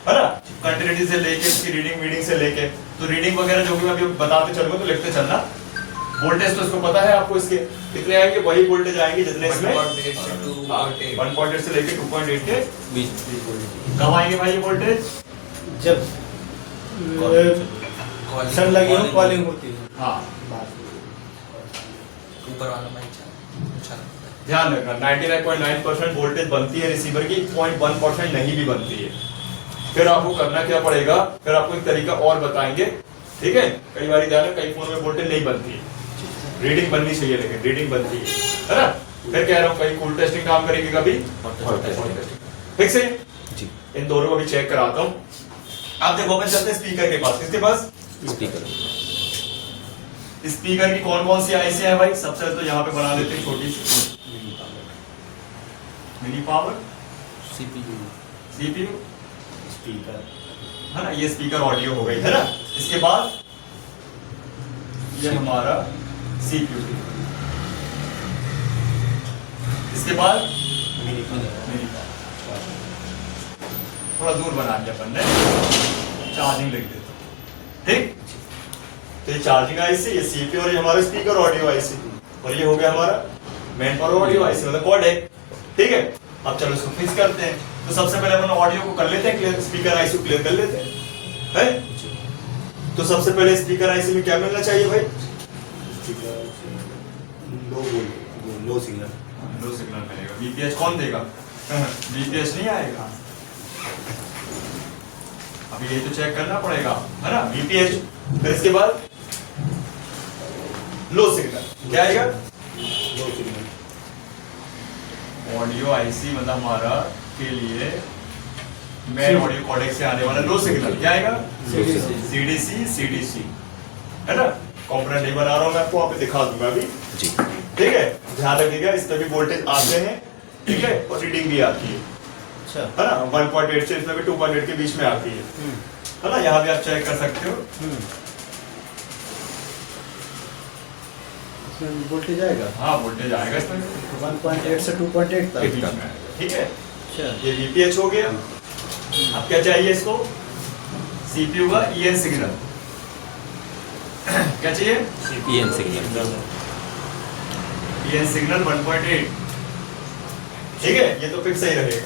है ना? कंटिन्यूटी से लेके उसकी रीडिंग से लेके, तो रीडिंग वगैरह जो भी मैं अभी बताते चलूंगा तो लिखते चलना। वोल्टेज तो इसको पता है आपको, इसके कितने आएंगे, वही वोल्टेज आएंगे जितने इसमें 1.8 से लेके 2.8 के बीच। कब आएंगे भाई ये वोल्टेज? जब सन लगी हो, कॉलिंग होती है। हाँ ऊपर वाला माइक अच्छा ध्यान रखना, 99.9% वोल्टेज बनती है रिसीवर की, 0.1% नहीं भी बनती है। फिर आपको करना क्या पड़ेगा, फिर आपको एक तरीका और बताएंगे, ठीक है? कई बार ध्यान है, कई फोन में वोल्टेज नहीं बनती है, रीडिंग बननी चाहिए, लेकिन रीडिंग बनती है ना? फिर कह रहा हूँ कहीं कूल टेस्टिंग काम करेगी, कभी फिक्स है। इन दोनों को भी चेक कराता हूँ। आप देखो अपन चलते हैं स्पीकर के पास। किसके पास? स्पीकर की कौन कौन सी आईसी है भाई? सबसे तो यहाँ पे बना देते हैं छोटी सी मिनी पावर, सीपीयू, स्पीकर है ना? ये स्पीकर ऑडियो हो गई, है ना? इसके बाद ये हमारा सीपीयू, इसके बाद मिनी पावर, थोड़ा दूर बना दिया अपन ने, चार्जिंग लिख देता, ठीक? तो ये चार्जिंग आईसी, ये सीपीयू और ये हमारा स्पीकर ऑडियो आईसी, और ये हो गया हमारा मेन पावर ऑडियो आईसी, मतलब कोडेक, ठीक है? अब चलो इसको फिक्स करते हैं। तो सबसे पहले अपन ऑडियो को कर लेते हैं क्लियर, स्पीकर आईसी को क्लियर कर लेते हैं, है? तो सबसे पहले स्पीकर आईसी में क्या मिलना चाहिए भाई? लो सिग्नल मिलेगा। बीपीएच कौन देगा? बीपीएच नहीं आएगा, अभी ये तो चेक करना पड़ेगा, है ना? बीपीएच। फिर इसके बाद लो सिग्नल, क्या आएगा? लो सिग्नल ऑडियो आईसी मतलब हमारा के लिए मेन ऑडियो कोडेक से आने वाला लो सिग्नल क्या आएगा? सीडीसी, है ना? कंपोनेंट नहीं बना रहा हूँ मैं आपको, वहाँ पे दिखा दूंगा अभी। जी। ठीक है, ध्यान रखिएगा, इसमें भी वोल्टेज आते हैं, ठीक है, और रीडिंग भी आती है, अच्छा है ना। 1.8 से इसमें भी 2.8 के बीच में आती है ना। यहाँ भी आप चेक कर सकते हो। इसमें वोल्टेज आएगा हाँ, वोल्टेज आएगा इसमें 1.8 से 2.8 के तक। बीच में, ठीक है। अच्छा ये VPH हो गया। अब क्या चाहिए इसको? CPU का EN सिग्नल। क्या चाहिए? EN signal. EN सिग्नल 1.8, ठीक है, ये तो फिक्स सही रहेगा।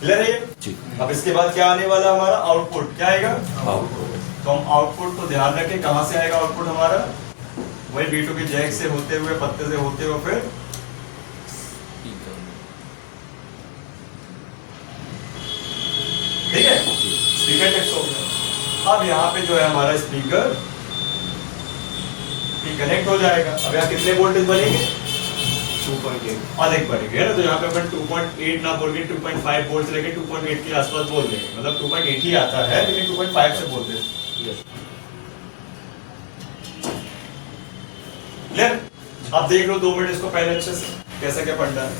क्लियर है ये? जी। अब इसके बाद क्या आने वाला हमारा आउटपुट, क्या आएगा? आउटपुट। तो हम आउटपुट को ध्यान रखें, कहां से आएगा आउटपुट हमारा? वही B2B जैक से होते हुए, पत्ते से होते हुए, फिर ठीक है, स्पीकर टेक्स्ट हो गया। अब यहाँ पे जो है हमारा स्पीकर कनेक्ट हो जाएगा। अब यहाँ कितने वोल्टेज बनेंगे? 2.8 अधिक बढ़ेंगे, है ना। तो यहाँ पे अपन 2.8 ना बोल के 2.5 वोल्ट से लेके 2.8 के आसपास बोल देंगे, मतलब 2.8 ही आता है लेकिन 2.5 से बोलते हैं। क्लियर? अब देख लो 2 मिनट इसको पहले अच्छे से कैसा क्या पढ़ना है।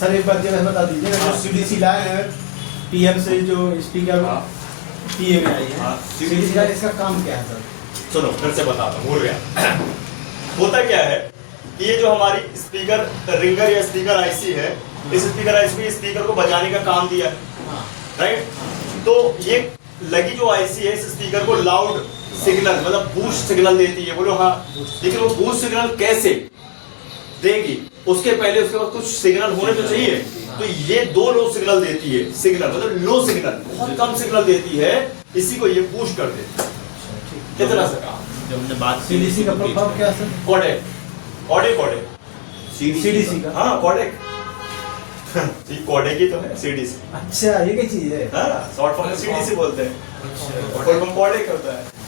सर एक बार जरा बता दीजिए, हाँ। जो CDC लाइन है PM से जो स्पीकर हाँ। PA में आई है, हाँ। CDC लाइन इसका काम क्या है सर? सुनो फिर से बताता हूँ, भूल गया। होता क्या है कि ये जो हमारी स्पीकर रिंगर या स्पीकर आईसी है, इस स्पीकर आईसी स्पीकर को बजाने का काम दिया है, हाँ राइट। तो ये लगी जो आईसी है इस स्पीकर को लाउड सिग्नल मतलब बूस्ट सिग्नल देती है। बोलो हाँ। लेकिन वो बूस्ट सिग्नल कैसे देगी? उसके पहले उसके बाद कुछ सिग्नल होने तो चाहिए। तो ये 2 लो सिग्नल देती है, सिग्नल मतलब लो सिग्नल, बहुत कम सिग्नल देती है, इसी को ये बूस्ट कर देती है। कितना सा काम? जब हमने बात CDC का प्रोग्राम क्या है सर? कोडेक, कोडेक CDC का? हाँ कोडेक। कोडेक ही तो है सीडीसी। अच्छा ये क्या चीज है? हाँ, शॉर्ट फॉर्म में सीडीसी बोलते हैं, फुल फॉर्म कोडेक होता है।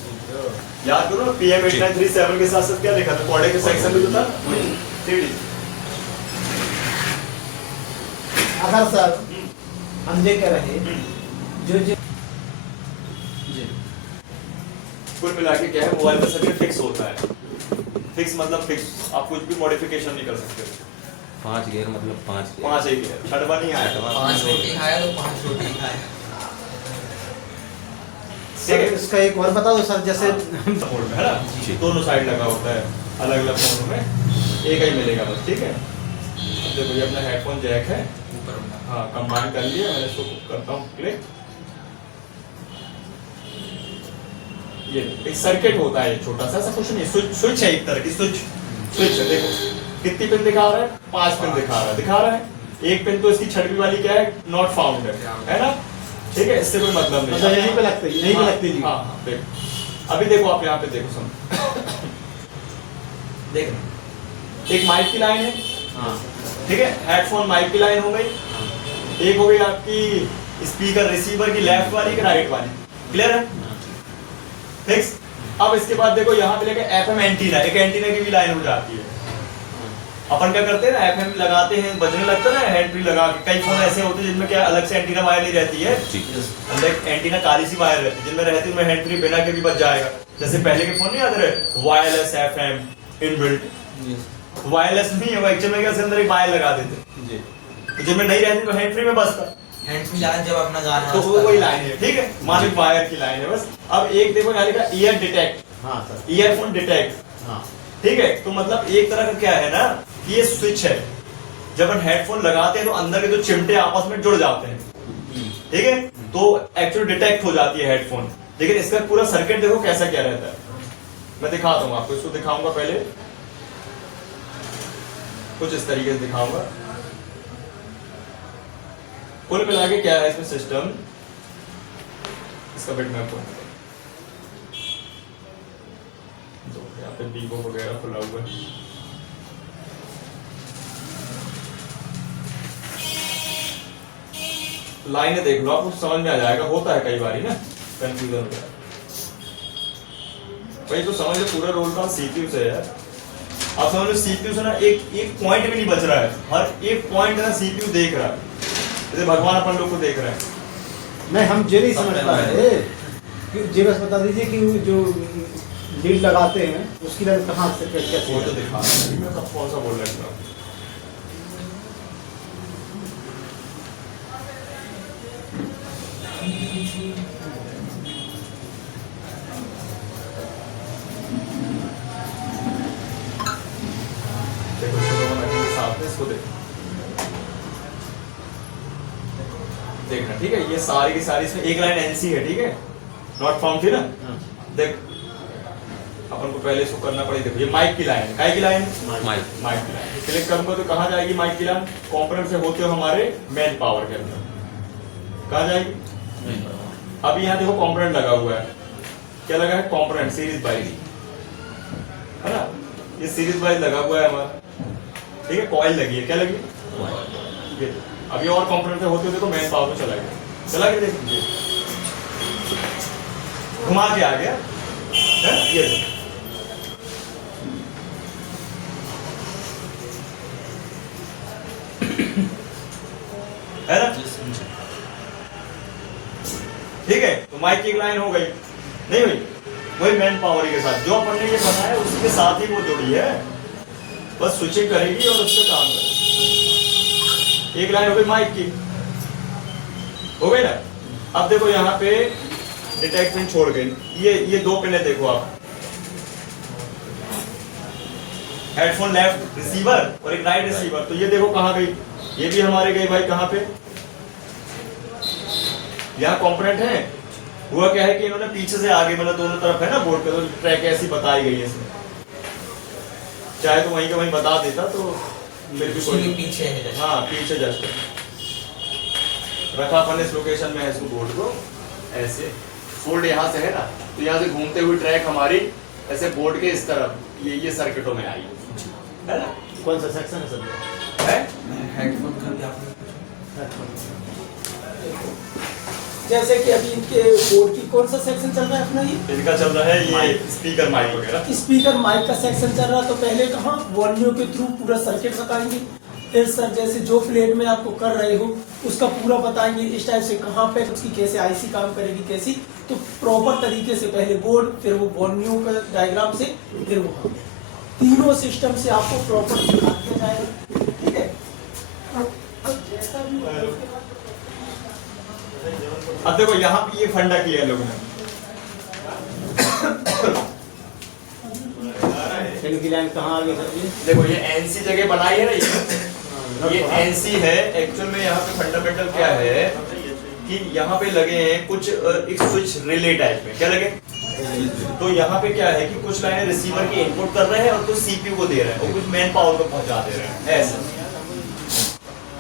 याद करो PM 8937 के साथ साथ क्या लिखा था? कोडेक के सेक्शन में जो था सीडीसी। अगर सर हम देख रहे जो कुल मिला के क्या है, मोबाइल में सभी फिक्स होता है। फिक्स मतलब फिक्स, आप कुछ भी मॉडिफिकेशन नहीं कर सकते। 5 गियर मतलब 5 गियर। 5 एक है, छठवा नहीं आया था। 5 रोटी खाया तो 5 रोटी खाया। ठीक है, इसका एक और बता दो सर, जैसे मोड में है ना, जी। दोनों साइड लगा होता है, अलग अलग फोनों में एक ही मिलेगा बस। ठीक है, अब देखो ये अपना हेडफोन जैक है, ऊपर उठा। हाँ कंबाइन कर लिया मैंने, इसको करता हूँ क्लिक। ये एक सर्किट होता है छोटा सा, ऐसा कुछ नहीं, स्विच है, एक तरह की स्विच है। देखो कितनी पिन दिखा रहा है? 5 पिन दिखा रहा है। एक पिन तो इसकी छठवीं वाली क्या है? नॉट फाउंड है ना। ठीक है, इससे कोई मतलब नहीं। अच्छा, यहीं पे लगता है, यहीं पे लगती है जी। हाँ, देखो अभी देखो आप यहाँ पे देखो समझ देखो एक माइक की लाइन है, हाँ। ठीक है, हेडफोन माइक की लाइन हो गई, एक हो गई आपकी स्पीकर रिसीवर की लेफ्ट वाली की राइट वाली। क्लियर है? फिक्स। अब इसके बाद देखो यहाँ पे लेके FM एंटीना, एक एंटीना की भी लाइन हो जाती है। अपन क्या करते हैं ना, FM लगाते हैं, बजने लगता है ना हैंड फ्री लगा के। कई फोन ऐसे होते हैं जिनमें क्या अलग से एंटीना वायर नहीं रहती है, जी। अलग एंटीना काली सी वायर रहती है, जिनमें रहती है हैंड फ्री बिना के भी बच जाएगा। जैसे पहले के फोन नहीं आते रहे वायरलेस FM इनबिल्ट, वायरलेस नहीं है वो, एक्चुअल में क्या अंदर एक वायर लगा देते जी। तो जिनमें नहीं रहती तो हैंड फ्री में बसता, हैंड फ्री लाइन जब अपना गाना तो वो वही लाइन है। ठीक है, मानिक वायर की लाइन है बस। अब एक देखो यहाँ लिखा ईयर डिटेक्ट, हाँ सर, ईयरफोन डिटेक्ट। हाँ ठीक है, तो मतलब एक तरह का क्या है ना, ये स्विच है। जब हम हेडफोन लगाते हैं तो अंदर के जो चिमटे आपस में जुड़ जाते हैं, ठीक है, तो एक्चुअली डिटेक्ट हो जाती है हेडफोन। लेकिन इसका पूरा सर्किट देखो कैसा क्या रहता है, मैं दिखाता हूँ आपको। इसको दिखाऊंगा पहले, कुछ इस तरीके से दिखाऊंगा। कुल मिला के क्या है इसमें सिस्टम, इसका बिट मैं आपको यहाँ पे वीवो वगैरह खुला हुआ है। लाइनें देख लो, आपको समझ में आ जाएगा। होता है कई बार ही ना कंफ्यूजन हो जाए भाई, तो समझ लो पूरा रोल का सीपीयू से है। आप समझ लो सीपीयू से ना एक पॉइंट भी नहीं बच रहा है, हर एक पॉइंट ना सीपीयू देख रहा है, जैसे भगवान अपन लोग को देख रहे हैं। नहीं हम ये नहीं समझ पा रहे कि ये बस बता दीजिए कि जो लीड लगाते हैं उसकी लेंथ कहाँ से कैसे वो तो दिखा रहा मैं कब कौन सा बोल रहा हूँ। देखो साथ में इसको देखना, ठीक है। ये सारी की सारी इसमें एक लाइन एनसी है, ठीक है, नॉट फॉर्म थी ना। देख अपन को पहले इसको करना पड़ेगा। देखो ये माइक की लाइन है, काय की लाइन? माइक की लाइन। क्लिक करूंगा तो कहाँ जाएगी माइक की लाइन? कंपोनेंट से होते हो हमारे मेन पावर के अंदर, कहाँ जाएगी? अब यहाँ देखो कंपोनेंट लगा हुआ है, क्या लगा है? कंपोनेंट सीरीज बाइज, है ना, ये सीरीज बाइज लगा हुआ है हमारा, ठीक है। कॉइल लगी है, क्या लगी? ये अभी और कंपोनेंट से होते तो मेन पावर में चला गया, देखिए घुमा के आ गया है, ये है ना, ठीक है। तो माइक की एक लाइन हो गई, नहीं हुई? वही मैन पावर के साथ जो अपन ने ये बनाया उसके साथ ही वो जुड़ी है, बस स्विचिंग करेगी और उससे काम करेगी। एक लाइन हो गई माइक की, हो गई ना। अब देखो यहाँ पे डिटेक्ट पिन छोड़ गई, ये दो पिन है, देखो आप, हेडफोन लेफ्ट रिसीवर और एक राइट रिसीवर। तो ये देखो कहाँ गई, ये भी हमारे गई भाई कहाँ पे, यहाँ कंपोनेंट है। हुआ क्या है कि इन्होंने पीछे से आगे, मतलब दोनों तरफ है ना बोर्ड पे, तो ट्रैक ऐसी बताई गई है इसमें। चाहे तो वहीं का वहीं बता देता तो फिर भी कोई पीछे है, हाँ पीछे जस्ट रखा अपन इस लोकेशन में है इसको, बोर्ड को ऐसे फोल्ड यहाँ से है ना, तो यहाँ से घूमते हुए ट्रैक हमारी ऐसे बोर्ड के इस तरफ ये सर्किटों में आई है ना। कौन सा सेक्शन है सर? है हेडफोन का भी आपने पूछा। जैसे कि अभी इनके बोर्ड की कौन सा सेक्शन चल रहा है अपना? ये इनका चल रहा है ये स्पीकर माइक वगैरह, स्पीकर माइक का सेक्शन चल रहा। तो पहले कहाँ वॉल्यूम के थ्रू पूरा सर्किट बताएंगे, फिर सर जैसे जो प्लेट में आपको कर रहे हो उसका पूरा बताएंगे, इस टाइप से कहाँ पे उसकी कैसे आईसी काम करेगी कैसी, तो प्रॉपर तरीके से पहले बोर्ड, फिर वो वॉल्यूम का डायग्राम से, फिर वहाँ तीनों सिस्टम से आपको प्रॉपर सिखा दिया जाएगा, ठीक है। जैसा भी अब देखो यहाँ पे ये फंडा किया लोगों ने, इनकी लाइन कहाँ आ गई सर? ये देखो ये एनसी जगह बनाई है ना, ये एनसी है। एक्चुअल में यहाँ पे फंडामेंटल क्या है कि यहाँ पे लगे हैं कुछ एक स्विच रिले टाइप में, क्या लगे? तो यहाँ पे क्या है कि कुछ लाइनें रिसीवर की इनपुट कर रहे हैं और कुछ सीपीयू को दे रहे हैं और कुछ मेन पावर को पहुंचा दे रहे हैं, ऐसा,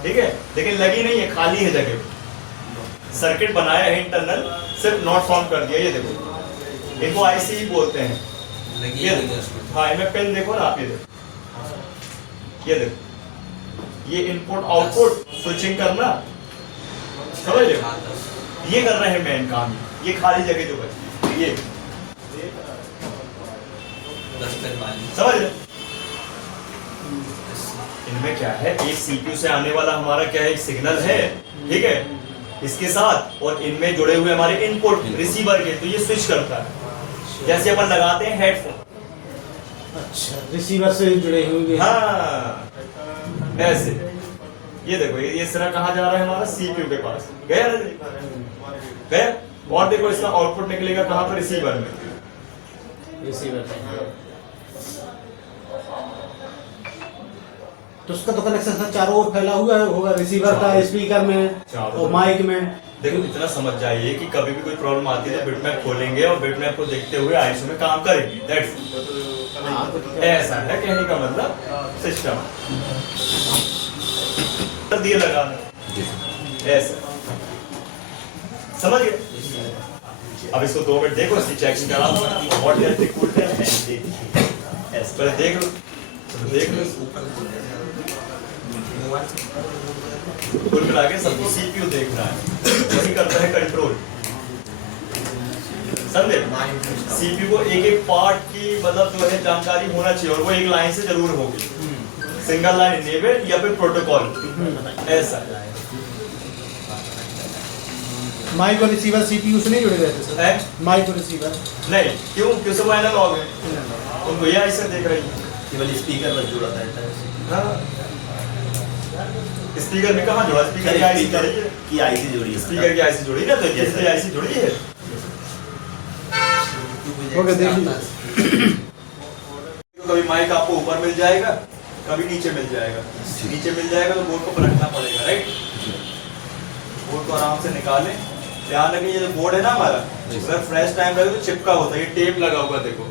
ठीक है। लेकिन लगी नहीं है, खाली है जगह, सर्किट बनाया है इंटरनल, सिर्फ नॉट फॉर्म कर दिया। ये देखो इनको आईसी ही बोलते हैं, ये हाँ इनमें पिन देखो ना आप, ये देखो, ये देखो, ये इनपुट आउटपुट स्विचिंग करना, समझ रहे हो? ये कर रहे हैं मेन काम, ये खाली जगह जो बची ये, समझ रहे? इनमें क्या है, एक सीपीयू से आने वाला हमारा क्या है, एक सिग्नल है, ठीक है, इसके साथ, और इनमें जुड़े हुए हमारे इनपुट रिसीवर के, तो ये स्विच करता है। जैसे अपन लगाते हैं हेडफोन, अच्छा रिसीवर से जुड़े हुए, हाँ ऐसे। ये देखो ये इस तरह कहाँ जा रहा है हमारा, सीपीयू के पास गया गया, और देखो इसका आउटपुट निकलेगा कहाँ पर, रिसीवर में। रिसीवर तो उसका तो कनेक्शन सर चारों ओर फैला हुआ है होगा, रिसीवर का, स्पीकर में और माइक में। देखो इतना समझ जाइए कि कभी भी कोई प्रॉब्लम आती है तो बिटमैप खोलेंगे और बिटमैप को देखते हुए आईसी में काम करेंगे, दैट्स ऐसा है कहने का मतलब सिस्टम दिए लगाना, ऐसा समझ गए। अब इसको 2 मिनट देखो, इसकी चेकिंग करा दो, what is the cool test ऐसे पहले देख लो, देख लो कुल मिला के सबको सीपीयू देखना है, वही करता है कंट्रोल, समझे? सीपीयू को एक एक पार्ट की मतलब जो है जानकारी होना चाहिए, और वो एक लाइन से जरूर होगी, सिंगल लाइन इनेबल या फिर प्रोटोकॉल, ऐसा माइक और रिसीवर सीपीयू से नहीं जुड़े हुए थे है? सर। माइक और रिसीवर नहीं क्यों क्यों सब एनालॉग है तुम भैया ऐसे देख रही है केवल स्पीकर बस जुड़ा था हाँ स्पीकर में कहाँ जुड़ा स्पीकर की आईसी जुड़ी है की आईसी जुड़ी है स्पीकर की आईसी जुड़ी ना तो इसलिए आईसी जुड़ी है ओके, देख लीजिए। तो कभी माइक आपको ऊपर मिल जाएगा कभी नीचे मिल जाएगा नीचे मिल जाएगा तो बोर्ड को पलटना पड़ेगा राइट बोर्ड को आराम से निकालें ध्यान रखें ये जो बोर्ड है ना हमारा अगर फ्रेश टाइम लगे तो चिपका होता है ये टेप लगा हुआ है, देखो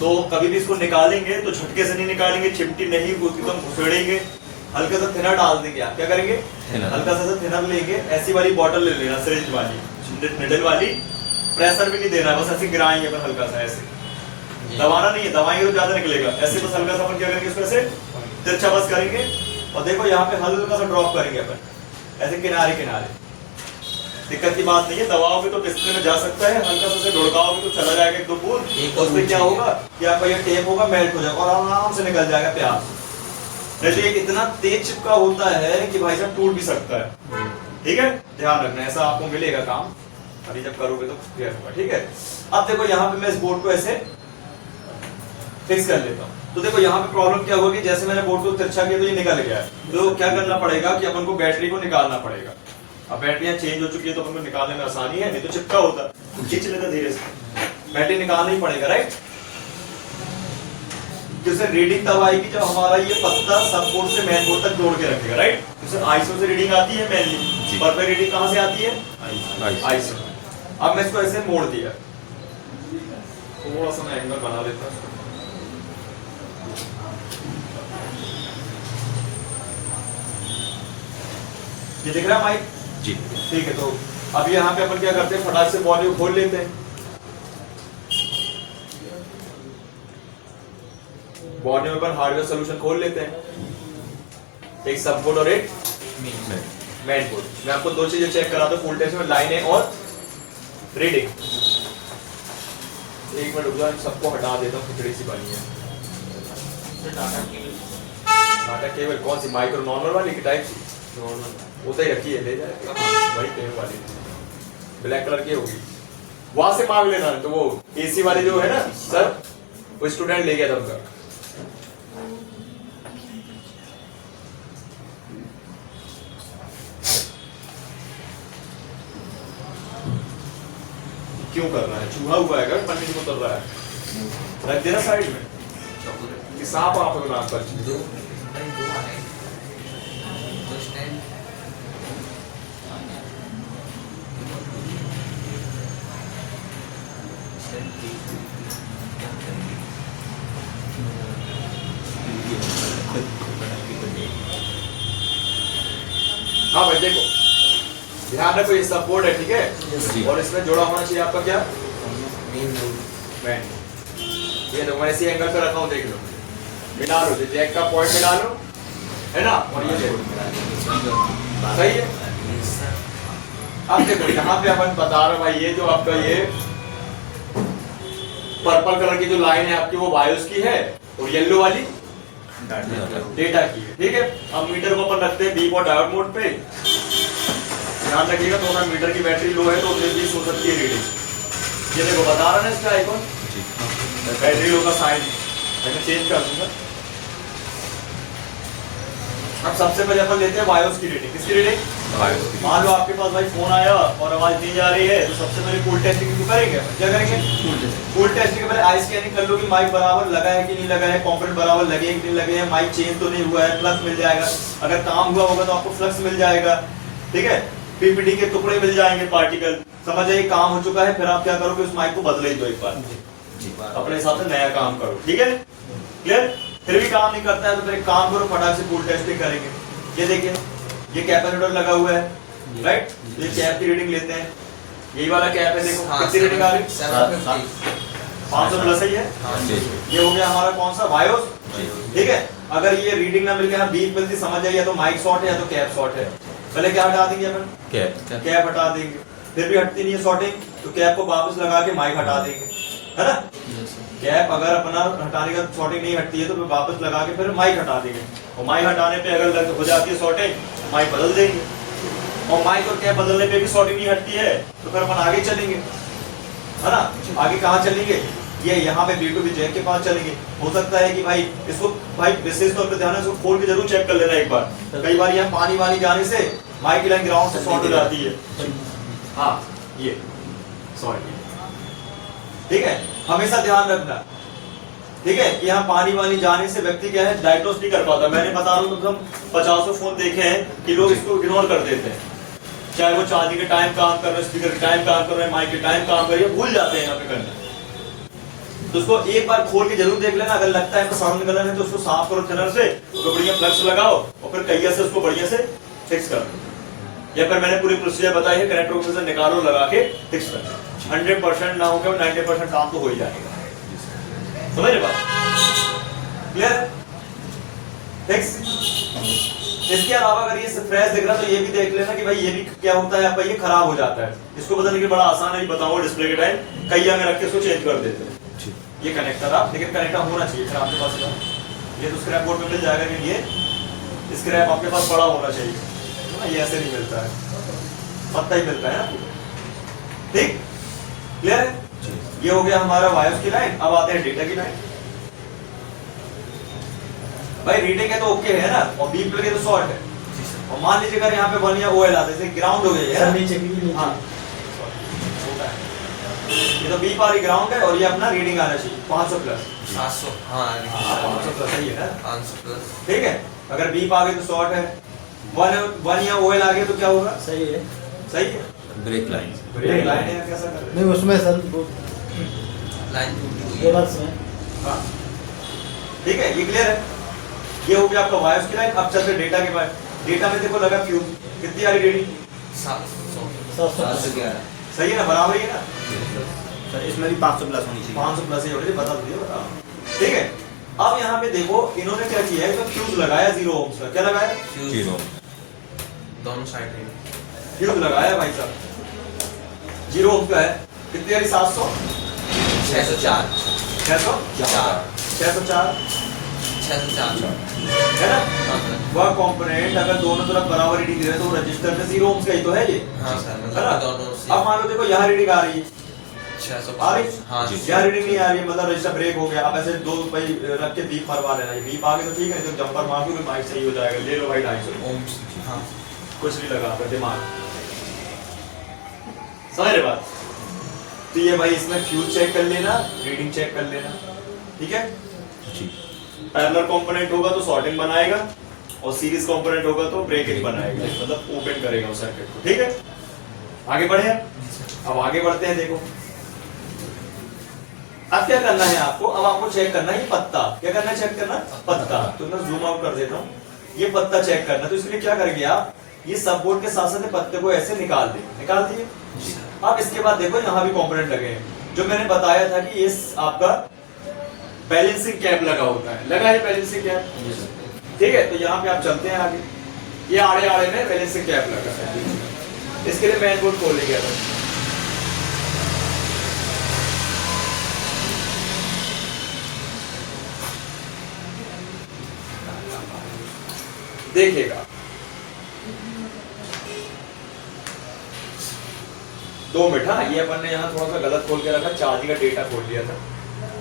तो कभी भी इसको निकालेंगे तो झटके से नहीं निकालेंगे चिमटी नहीं एकदम घुसेड़ेंगे हल्का सा थिनर डाल देंगे आप क्या करेंगे हल्का सा थिनर लेंगे ऐसी वाली बॉटल ले लेना सिरिंज वाली निडल वाली प्रेशर भी नहीं देना बस ऐसे गिराएंगे अपन हल्का सा ऐसे दबाना नहीं है दवाएंगे तो ज्यादा निकलेगा ऐसे बस हल्का सा अपन क्या करेंगे इसको ऐसे तिरछा बस करेंगे और देखो यहाँ पे हल्का सा ड्रॉप करेंगे अपन ऐसे किनारे किनारे दिक्कत की बात नहीं है दबाओगे तो डिस्प्ले में जा सकता है हल्का सा से ढुड़काओगे तो चला जाएगा एक दो बूंद उसमें क्या होगा कि आपका ये टेप होगा मेल्ट हो जाएगा और आराम से निकल जाएगा प्यार नहीं तो ये इतना तेज चिपका होता है कि भाई साहब टूट भी सकता है ठीक है ध्यान रखना ऐसा आपको मिलेगा काम अभी जब करोगे तो क्लियर होगा ठीक है अब देखो यहाँ पे मैं इस बोर्ड को ऐसे फिक्स कर लेता हूँ तो देखो यहाँ पे प्रॉब्लम क्या होगी जैसे मैंने बोर्ड को तिरछा किया तो ये निकल गया है तो क्या करना पड़ेगा कि अपन को बैटरी को निकालना पड़ेगा अब बैटरियां चेंज हो चुकी है तो अपन को निकालने में आसानी है नहीं तो चिपका होता खींच लेता धीरे से बैटरी निकालना ही पड़ेगा राइट जैसे रीडिंग तब आएगी जब हमारा ये पत्ता सब बोर्ड से मेन बोर्ड तक जोड़ के रखेगा राइट जैसे आईसो से रीडिंग आती है मेनली पर पे रीडिंग कहाँ से आती है आईसो अब मैं इसको ऐसे मोड़ दिया थोड़ा सा मैं एंगल बना लेता हूँ ये दिख रहा है माइक जी ठीक है तो अब यहाँ पे अपन क्या करते हैं फटाक से वॉल्यूम खोल लेते हैं बॉडी में अपन हार्डवेयर सॉल्यूशन खोल लेते हैं एक सब बोर्ड और एक मेन बोर्ड मैं आपको दो चीजें चेक कराता हूँ फुल टेस्ट में लाइनें और रीडिंग एक मिनट रुक जाओ सबको हटा देता हूँ खिचड़ी सी बनी है टाटा केबल कौन सी माइक्रो नॉर्मल वाली की टाइप सी नॉर्मल उधर ही रखी है ले जाए वही केबल वाली ब्लैक कलर की होगी वहां से मांग लेना तो वो एसी वाले जो है ना सर वो स्टूडेंट ले गया था उनका क्यों कर रहा है चूहा हुआ है पन्नी में उतर रहा है रख देना साइड में कि सांप आप नाम पर हाँ भाई देखो ध्यान रखो ये सपोर्ट है ठीक है और इसमें जोड़ा होना चाहिए आपका क्या मेन ये तो मैं इसी एंगल पे रखा हूँ देख लो मिला लो जैक का पॉइंट मिला लो है ना और ये देखो सही है अब देखो यहाँ पे अपन बता रहे भाई ये जो आपका ये पर्पल कलर की जो लाइन है आपकी वो वायोस की है और येलो वाली डेटा की है ठीक है अब मीटर को अपन रखते हैं बीप और डायोड मोड पे ध्यान रखिएगा तो अगर मीटर की बैटरी लो है तो उसमें भी हो सकती है रीडिंग ये देखो बता रहा है इसका आइकॉन बैटरी लो का साइन मैं चेंज कर दूंगा अब सबसे पहले अपन लेते हैं वायोस की रीडिंग किसकी रीडिंग मान लो आपके पास भाई फोन आया और आवाज नहीं जा रही है तो सबसे पहले कूल टेस्टिंग क्यों करेंगे क्या करेंगे कूल टेस्टिंग के पहले आई स्कैनिंग कर लो कि माइक बराबर लगा है कि नहीं लगा है कंपोनेंट बराबर लगे हैं कि नहीं लगे हैं माइक चेंज तो नहीं हुआ है फ्लक्स मिल जाएगा अगर काम हुआ होगा तो आपको फ्लक्स मिल जाएगा ठीक है पीपीटी के टुकड़े मिल जाएंगे पार्टिकल समझ आइए काम हो चुका है फिर आप क्या करोगे उस माइक को बदले दो एक बार अपने हिसाब से नया काम करो ठीक है क्लियर फिर भी काम नहीं करता है तो फिर एक काम करो फटाक से कूल टेस्टिंग करेंगे ये देखिए ये कैपेसिटर लगा हुआ है राइट ये कैप की रीडिंग लेते हैं यही वाला कैप है देखो कितनी रीडिंग आ रही 500 प्लस ही है ये हो गया हमारा कौन सा वायोस ठीक है अगर ये रीडिंग ना मिल गया बीप मिलती समझ आइए या तो माइक शॉर्ट है या तो कैप शॉर्ट है पहले क्या हटा देंगे अपन कैप हटा देंगे फिर भी हटती नहीं है शॉर्टिंग तो कैप को वापस लगा के माइक हटा देंगे है ना कैप अगर अपना हटाने का शॉर्टिंग नहीं हटती है तो वापस लगा के फिर माइक हटा देंगे और माइक हटाने पे अगर हो जाती है शॉर्टिंग माइक बदल देंगे और माइक और कैप बदलने पे भी सॉर्टिंग नहीं हटती है, तो फिर अपन आगे चलेंगे, है ना। आगे कहाँ चलेंगे, ये यहाँ पे B2B जैक के पास चलेंगे। हो सकता है कि भाई इसको भाई विशेष तौर पे ध्यान है, इसको खोल के जरूर चेक कर लेना एक बार। कई बार यहाँ पानी वानी जाने से माइक की लाइन ग्राउंड से शॉर्ट हो जाती है। हाँ ये सॉरी, ठीक है, हमेशा ध्यान रखना, ठीक है, कि यहाँ पानी वानी जाने से व्यक्ति क्या है डायग्नोस नहीं कर पाता। मैंने बता रहा हूँ, हम 50 फोन देखे हैं कि लोग इसको इग्नोर कर देते हैं, चाहे वो चार्जिंग के टाइम काम कर रहे हैं, स्पीकर के टाइम काम कर रहे हैं, माइक के टाइम काम कर रहे हैं, भूल जाते हैं यहाँ पे करना। तो उसको एक बार खोल के जरूर देख लेना, अगर लगता है तो सामने कलर है तो उसको साफ करो थिनर से, उसको बढ़िया फ्लक्स लगाओ और फिर कैया से उसको बढ़िया से फिक्स कर दो। या फिर मैंने पूरी प्रोसीजर बताई है, कनेक्टर से निकालो, लगा के फिक्स कर दो। 100% ना हो क्या 90% काम तो हो ही जाएगा। समझ रहे बात, क्लियर, फिक्स। इसके अलावा अगर ये फ्रेश दिख रहा तो ये भी देख लेना कि भाई ये भी क्या होता है आपका, ये खराब हो जाता है। इसको बदलने के बड़ा आसान है, बताऊंगा डिस्प्ले के टाइम, कैया में रख के इसको चेंज कर देते हैं। ये कनेक्टर आप, लेकिन कनेक्टर होना चाहिए फिर आपके पास। ये तो स्क्रैप बोर्ड में मिल जाएगा, लेकिन ये स्क्रैप आपके पास बड़ा होना चाहिए, ये ऐसे नहीं मिलता है, पत्ता ही मिलता है ना, ठीक, क्लियर है। ये हो गया हमारा वायर्स की लाइन। अब आते हैं डेटा की लाइन। भाई रीडिंग है तो ओके है ना, और बीप लगे तो शॉर्ट है। और मान लीजिए अगर यहाँ पे 1 या OL आता है, जैसे ग्राउंड हो गई है, नीचे की हाँ ये तो बीप वाली ग्राउंड है और ये अपना रीडिंग आना चाहिए 500 प्लस 700, हाँ 500 प्लस सही है ना, 500 प्लस, ठीक है। अगर बीप आ गई तो शॉर्ट है, 1 या OL आ गई तो क्या होगा, सही है, सही है, ब्रेक लाइन ब्रेक लाइन है, कैसा कर रहे नहीं उसमें सर वो लाइन टूटी हुई है। रिवर्स में हाँ ठीक है, ये क्लियर है। ये हो गया आपका वायर्स की लाइन। अब चलते डेटा के बाद। डेटा में देखो लगा फ्यूज कितनी आ रही रीडिंग, 711, सही है ना, बराबर ही है ना, सर इसमें भी 500 प्लस होनी चाहिए। 500 प्लस ही हो रही है, बता दीजिए बता, ठीक है। अब यहाँ पे देखो इन्होंने क्या किया है, तो फ्यूज लगाया 0 ओम्स का, क्या लगाया, जीरो दोनों साइड में फ्यूज लगाया भाई साहब, 0 ओम्स का है, कितनी आ रही 700 604 604 है ना। वह कंपोनेंट अगर दोनों तरफ बराबर रीडिंग दे रहे तो रजिस्टर में 0 ओम्स का ही तो है ये, हाँ सर, है ना। मतलब दोनों से अब मान लो देखो यहाँ रीडिंग आ रही है, 600 आ रही, हाँ जी, यहाँ रीडिंग नहीं आ रही है, मतलब रजिस्टर ब्रेक हो गया। अब ऐसे 2 भाई रख के बीप मरवा लेना, ये बीप आ गई तो ठीक है, तो जंपर मार दो माइक सही हो जाएगा, ले लो भाई 250 ओम्स, हाँ कुछ नहीं लगा कर दिमाग, समझ रहे बात। तो ये भाई इसमें फ्यूज चेक कर लेना, रीडिंग चेक कर लेना, ठीक है। पैरेलल कंपोनेंट होगा तो सॉर्टिंग बनाएगा, और सीरीज कंपोनेंट होगा तो ब्रेकिंग बनाएगा, मतलब ओपन करेगा उस सर्किट को, ठीक है। आगे बढ़े, अब आगे बढ़ते हैं। देखो अब क्या करना है आपको, अब आपको चेक करना है ये पत्ता, क्या करना है, चेक करना पत्ता। तो मैं जूम आउट कर देता हूँ, ये पत्ता चेक करना। तो इसके लिए क्या करेंगे आप, ये सब बोर्ड के साथ साथ पत्ते को ऐसे निकाल दिए। अब इसके बाद देखो यहाँ भी कंपोनेंट लगे हैं, जो मैंने बताया था कि ये आपका बैलेंसिंग कैप लगा होता है, लगा है बैलेंसिंग कैप, ठीक है। तो यहाँ पे आप चलते हैं आगे, ये आड़े आड़े में बैलेंसिंग कैप लगा है। इसके लिए मेन बोर्ड खोलेंगे अपन, देखिएगा 2 मिनट। हाँ ये अपन ने यहाँ थोड़ा सा गलत खोल के रखा, चार्जिंग का डेटा खोल लिया था,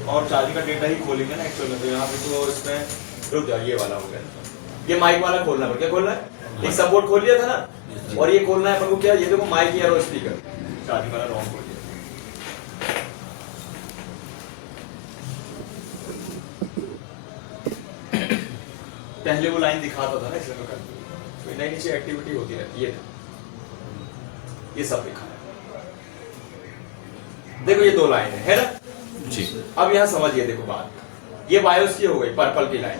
और चार्जिंग का डेटा ही खोलेंगे ना एक्चुअल में। तो यहाँ पे तो इसमें रुक जाओ, ये वाला हो गया, ये माइक वाला खोलना है। क्या खोलना है, एक सपोर्ट खोल लिया था ना, और ये खोलना है अपन को क्या, ये देखो माइक या और स्पीकर, चार्जिंग वाला रॉन्ग खोल लिया। पहले वो लाइन दिखाता था ना, इसलिए मैं कर तो नई नीचे एक्टिविटी होती रहती है, ये सब दिखा है। देखो ये 2 लाइन है ना जी। अब यहाँ समझिए, देखो बात, ये बायोस की हो गई, पर्पल की लाइन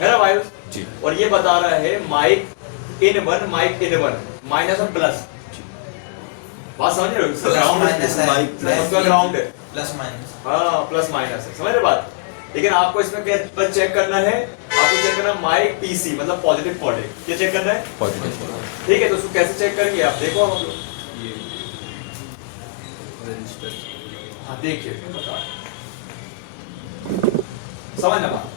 है ना बायोस जी, और ये बता रहा है mic in 1 mic in 1 minus और प्लस। बात समझ रहे हो, ग्राउंड है, प्लस माइनस, हाँ प्लस माइनस है, समझ रहे बात। लेकिन आपको इसमें क्या बस चेक करना है, आपको चेक करना माइक पीसी मतलब पॉजिटिव पॉजिटिव, क्या चेक करना है, पॉजिटिव, ठीक है। तो उसको कैसे चेक करेंगे आप, देखो हम लोग, हाँ देखिए बता, समझना बात।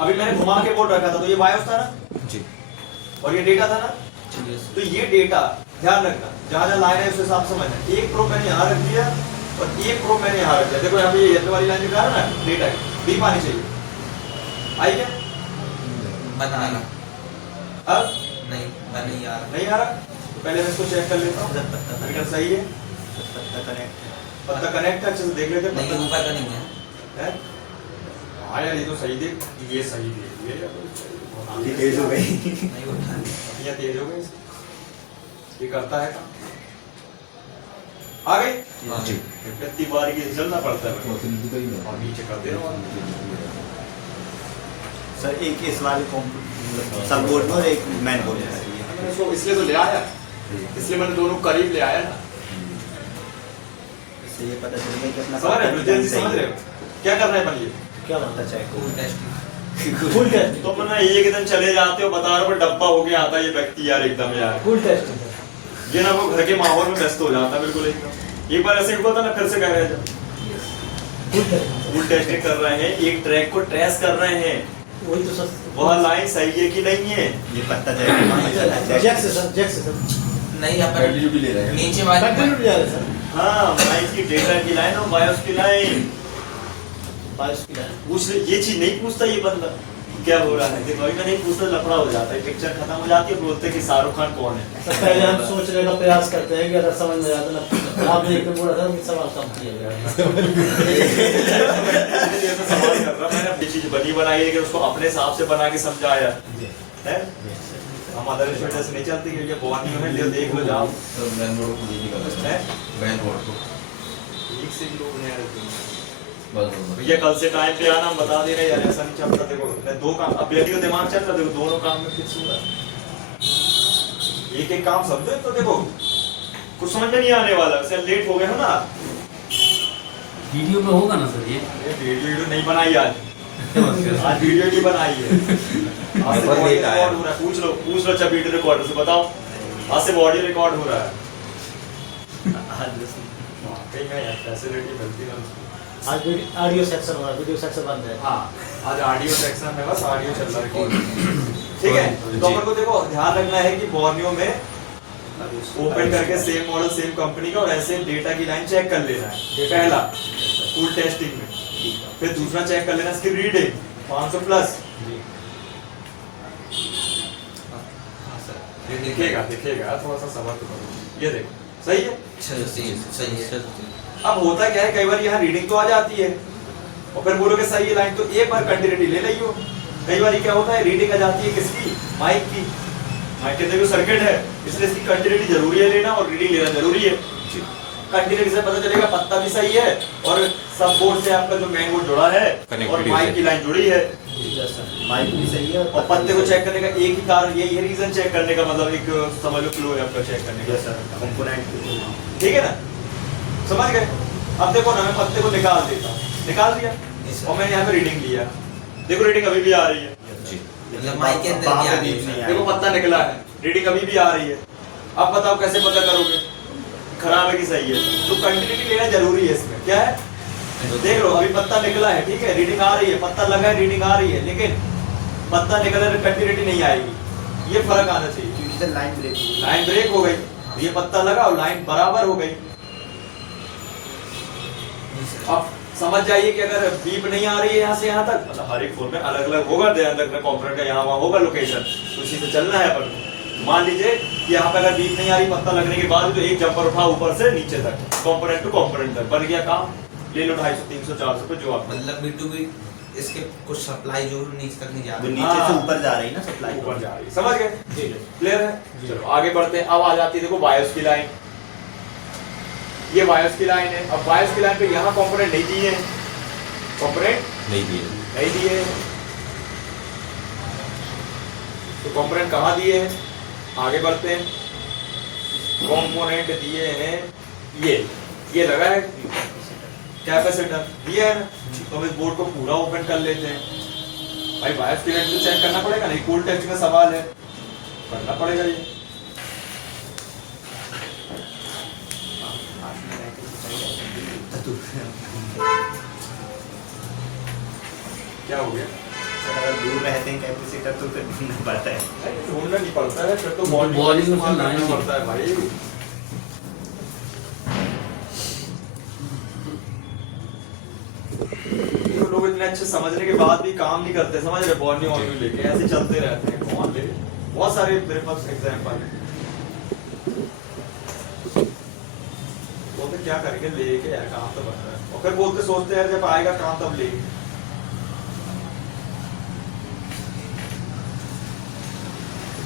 अभी मैंने घुमा के बोर्ड रखा था, तो ये बायोस था ना जी, और ये डेटा था ना, तो ये डेटा ध्यान रखना, जहाँ जहाँ लाइन है उस हिसाब से समझना। एक प्रो मैंने यहाँ रख दिया और एक प्रो मैंने यहाँ रख दिया। देखो यहाँ पे ये येलो वाली लाइन दिखा रहा है ना, डेटा डीप आनी चाहिए। आई क्या? बन आ रहा अब नहीं, बन नहीं आ रहा। नहीं आ रहा? तो पहले मैं इसको चेक कर लेता हूँ, मीटर सही है, पत्ता कनेक्ट पत्ता कनेक्ट है, अच्छे से देख लेते हैं। नहीं, पत्ता ऊपर का नहीं है। है? हाँ यार ये तो सही देख, ये सही देख, ये है तेज हो गई। नहीं उठा। ये तेज हो गई, ये करता है काम। आ गई जी। कितनी बार ये चलना पड़ता है और नीचे कर दे रहा हूँ। सर एक इस वाले सब बोर्ड में और एक मैन बोर्ड में मैंने इसको इसलिए तो ले आया, इसलिए मैंने दोनों करीब ले आया ना। इससे ये पता चल गया कि अपना समझ रहे हो? जल्दी समझ रहे हो क्या करना है? बनिए क्या पता check full test. Full test, तो मैंने एक दिन चले जाते हो, बता रहा हूँ डब्बा हो गया आता है ये व्यक्ति यार, एकदम यार फुल टेस्ट। ये ना वो घर के माहौल में व्यस्त हो जाता है बिल्कुल एकदम। एक बार ऐसे हुआ था ना, फिर से कह रहे थे फुल टेस्ट, फुल टेस्टिंग कर रहे हैं, एक ट्रैक को ट्रेस कर रहे हैं, वही तो सर। वह लाइन सही है कि नहीं है। ये पत्ता चेक जैक से सर, जैक से सर। नहीं, अपन ले रहे हैं। नीचे वाली कंटिन्यू जा रहे सर। हाँ, माइक की डेटा की लाइन और बायोस की लाइन। 22 की लाइन। पूछ ले, ये चीज नहीं पूछता ये बंदा क्या हो रहा है। देखो अभी नहीं पूछता, लफड़ा हो जाता है, पिक्चर खत्म हो जाती है, बोलते हैं कि शाहरुख खान कौन है। सर पहले हम सोचने का प्रयास करते हैं कि अगर समझ में आता ना, आप देखते बोला था कि सवाल कम किया गया। ये तो सवाल कर रहा, मैंने अपनी चीज बनी बनाई है कि उसको अपने हिसाब से बना के समझाया है। हम अदर स्टूडेंट्स नहीं चलती क्योंकि बॉर्निंग में ले देख लो जाओ मैन बोर्ड को नहीं करना है। मैन बोर्ड को एक से लोग हैं यार बस भैया, कल से टाइम पे आना, हम बता दे रहे यार, ऐसा नहीं चलता। देखो मैं दो काम, अब बेटी को दिमाग चल रहा, देखो दोनों काम में फिक्स हो रहा है। एक एक काम समझो तो देखो कुछ समझ में नहीं आने वाला। वैसे लेट हो गए हो ना, वीडियो पे होगा ना सर ये? वीडियो नहीं बनाई आज, आज वीडियो नहीं बनाई है। आज से बॉडी रिकॉर्ड हो रहा है, पूछ लो अच्छा वीडियो रिकॉर्डर से बताओ, आज से बॉडी रिकॉर्ड हो रहा है। कहीं में यार फैसिलिटी मिलती है। आज ऑडियो सेक्शन हो रहा है, वीडियो सेक्शन बंद है। हाँ, आज ऑडियो सेक्शन है, बस ऑडियो चल रहा है। ठीक है, तो अपन को देखो ध्यान रखना है कि बॉर्नियो में ओपन करके सेम मॉडल सेम कंपनी का और ऐसे डेटा की लाइन चेक कर लेना है पहला फुल टेस्टिंग में। फिर दूसरा चेक कर लेना इसकी रीडिंग 500 प्लस दिखेगा थोड़ा सा सबर तो करो। ये देखो सही है। चलो सही है। अब होता क्या है, कई बार यहाँ रीडिंग तो आ जाती है और फिर बोलोगे सही है लाइन, तो एक बार कंटिन्यूटी ले लियो। कई बार क्या होता है, रीडिंग आ जाती है किसकी, माइक की। माइक के अंदर जो सर्किट है इसलिए इसकी कंटिन्यूटी जरूरी है लेना और रीडिंग लेना जरूरी है। कंटिन्यूटी से पता चलेगा पत्ता भी सही है और सब बोर्ड से आपका जो मेन बोर्ड जुड़ा है और माइक की लाइन जुड़ी है माइक भी सही है और पत्ते को चेक करने का एक ही कारण ये रीजन चेक करने का मतलब एक समझ लो फ्लो है आपका चेक करने का कंपोनेंट। ठीक है ना, समझ गए। अब देखो ना मैं पत्ते को निकाल देता हूँ, निकाल दिया और मैंने यहाँ पे रीडिंग लिया, देखो रीडिंग अभी भी आ रही है। मतलब माइक के अंदर क्या है? देखो पत्ता निकला है, रीडिंग अभी भी आ रही है। अब बताओ कैसे पता करोगे खराब है कि सही है? तो कंटिन्यूटी लेना जरूरी है इसमें। क्या है, देख लो अभी पत्ता निकला है, ठीक है, रीडिंग आ रही है, पत्ता लगा है, रीडिंग आ रही है, लेकिन पत्ता निकला है कंटिन्यूटी नहीं आएगी। ये फर्क आना चाहिए। लाइन ब्रेक हो गई, ये पत्ता लगा और लाइन बराबर हो गई। अब समझ जाइए कि अगर बीप नहीं आ रही है यहाँ से यहाँ तक, मतलब हर एक फोन में अलग अलग होगा, ध्यान रखना कंपोनेंट का यहाँ वहाँ होगा लोकेशन, तो उसी से चलना है अपन। मान लीजिए कि यहाँ पे अगर बीप नहीं आ रही पत्ता लगने के बाद तो एक जंपर उठा ऊपर से नीचे तक, कंपोनेंट टू कंपोनेंट तक, बन गया काम। ले लो 250 300 400 पे जो आप मतलब B2B इसके कुछ सप्लाई जो नीचे तक नहीं जा रही, नीचे से ऊपर जा रही है ना सप्लाई, ऊपर जा रही है। समझ गए? क्लियर है? चलो आगे बढ़ते हैं। अब आ जाती है देखो बायोस की लाइन, ये बायोस की लाइन है। अब बायोस की लाइन पे यहाँ कंपोनेंट नहीं दिए हैं, कंपोनेंट नहीं दिए तो कंपोनेंट कहाँ दिए हैं? आगे बढ़ते हैं। कंपोनेंट दिए हैं ये लगा है कैपेसिटर दिया है ना, तो हम इस बोर्ड को पूरा ओपन कर लेते हैं। भाई बायोस की लाइन तो चेक करना पड़ेगा, नहीं कूल टेस्ट का सवाल है, करना पड़ेगा ये। क्या हो गया? सर अगर दूर रहते हैं कैपेसिटर तो फिर ढूंढना पड़ता है। नहीं, ढूंढना नहीं पड़ता है, फिर तो बॉडी बॉडी में इस्तेमाल लाइन करना नहीं। पड़ता है भाई। तो लोग इतने अच्छे समझने के बाद भी काम नहीं करते, समझ रहे, बॉडी वॉडी लेके ऐसे चलते रहते हैं। कौन ले, बहुत सारे मेरे पास एग्जाम्पल है। वो तो क्या करेंगे, लेके यार काम तो बन रहा है, और फिर बोलते सोचते हैं जब आएगा काम तब लेंगे।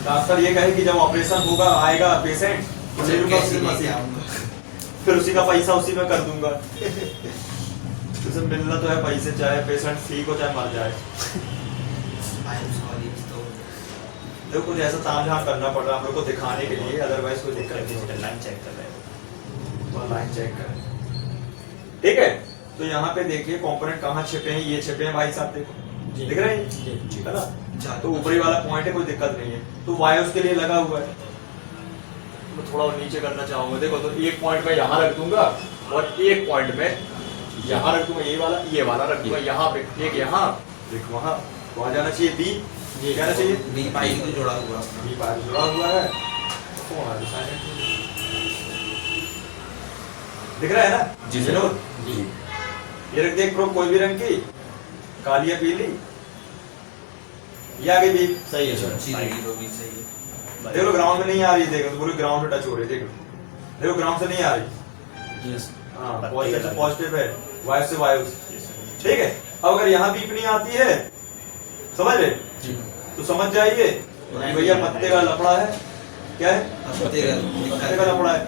डॉक्टर ये कहे कि जब ऑपरेशन होगा आएगा पेशेंट तो ले लूंगा उसी मशीन, फिर उसी का पैसा उसी में कर दूंगा। तुझे मिलना तो है पैसे, चाहे पेशेंट ठीक हो चाहे मर जाए। देखो कुछ ऐसा तामझाम करना पड़ रहा है हम लोग को दिखाने के लिए, अदरवाइज कोई दिक्कत नहीं है। लाइन चेक कर रहे हैं। तो लाइन चेक करें, ठीक है। तो यहाँ पे देखिए कंपोनेंट कहाँ छिपे हैं, ये छिपे हैं भाई साहब, देखो दिख रहे हैं, है ना। तो ऊपरी वाला पॉइंट है, कोई दिक्कत नहीं है। तो वाई उसके लिए लगा हुआ है, मैं थोड़ा और नीचे करना चाहूंगा। देखो तो एक पॉइंट में यहाँ रख दूंगा और एक पॉइंट में यहाँ रख दूंगा, ये वाला रख दूंगा यहाँ पे, एक यहाँ एक वहाँ। वहाँ जाना चाहिए बी, ये जाना चाहिए बी पाइप को जोड़ा हुआ बी पाइप जुड़ा हुआ है। कौन आ रहा है, दिख रहा है ना जी विनोद? ये रख दे एक प्रो, कोई भी रंग की, काली या पीली, ये आगे भी सही है सर। अच्छी लगी वो भी सही है। देखो ग्राउंड में नहीं आ रही, देखो तो पूरी ग्राउंड से टच हो रही है, देखो देखो ग्राउंड से नहीं आ रही। यस हाँ पॉजिटिव पॉजिटिव है, वायु से वायु, ठीक है। अब अगर यहाँ बीप नहीं आती है, समझ रहे, तो समझ जाइए कि भैया पत्ते का लफड़ा है। क्या है? पत्ते का पत्ते का लफड़ा है।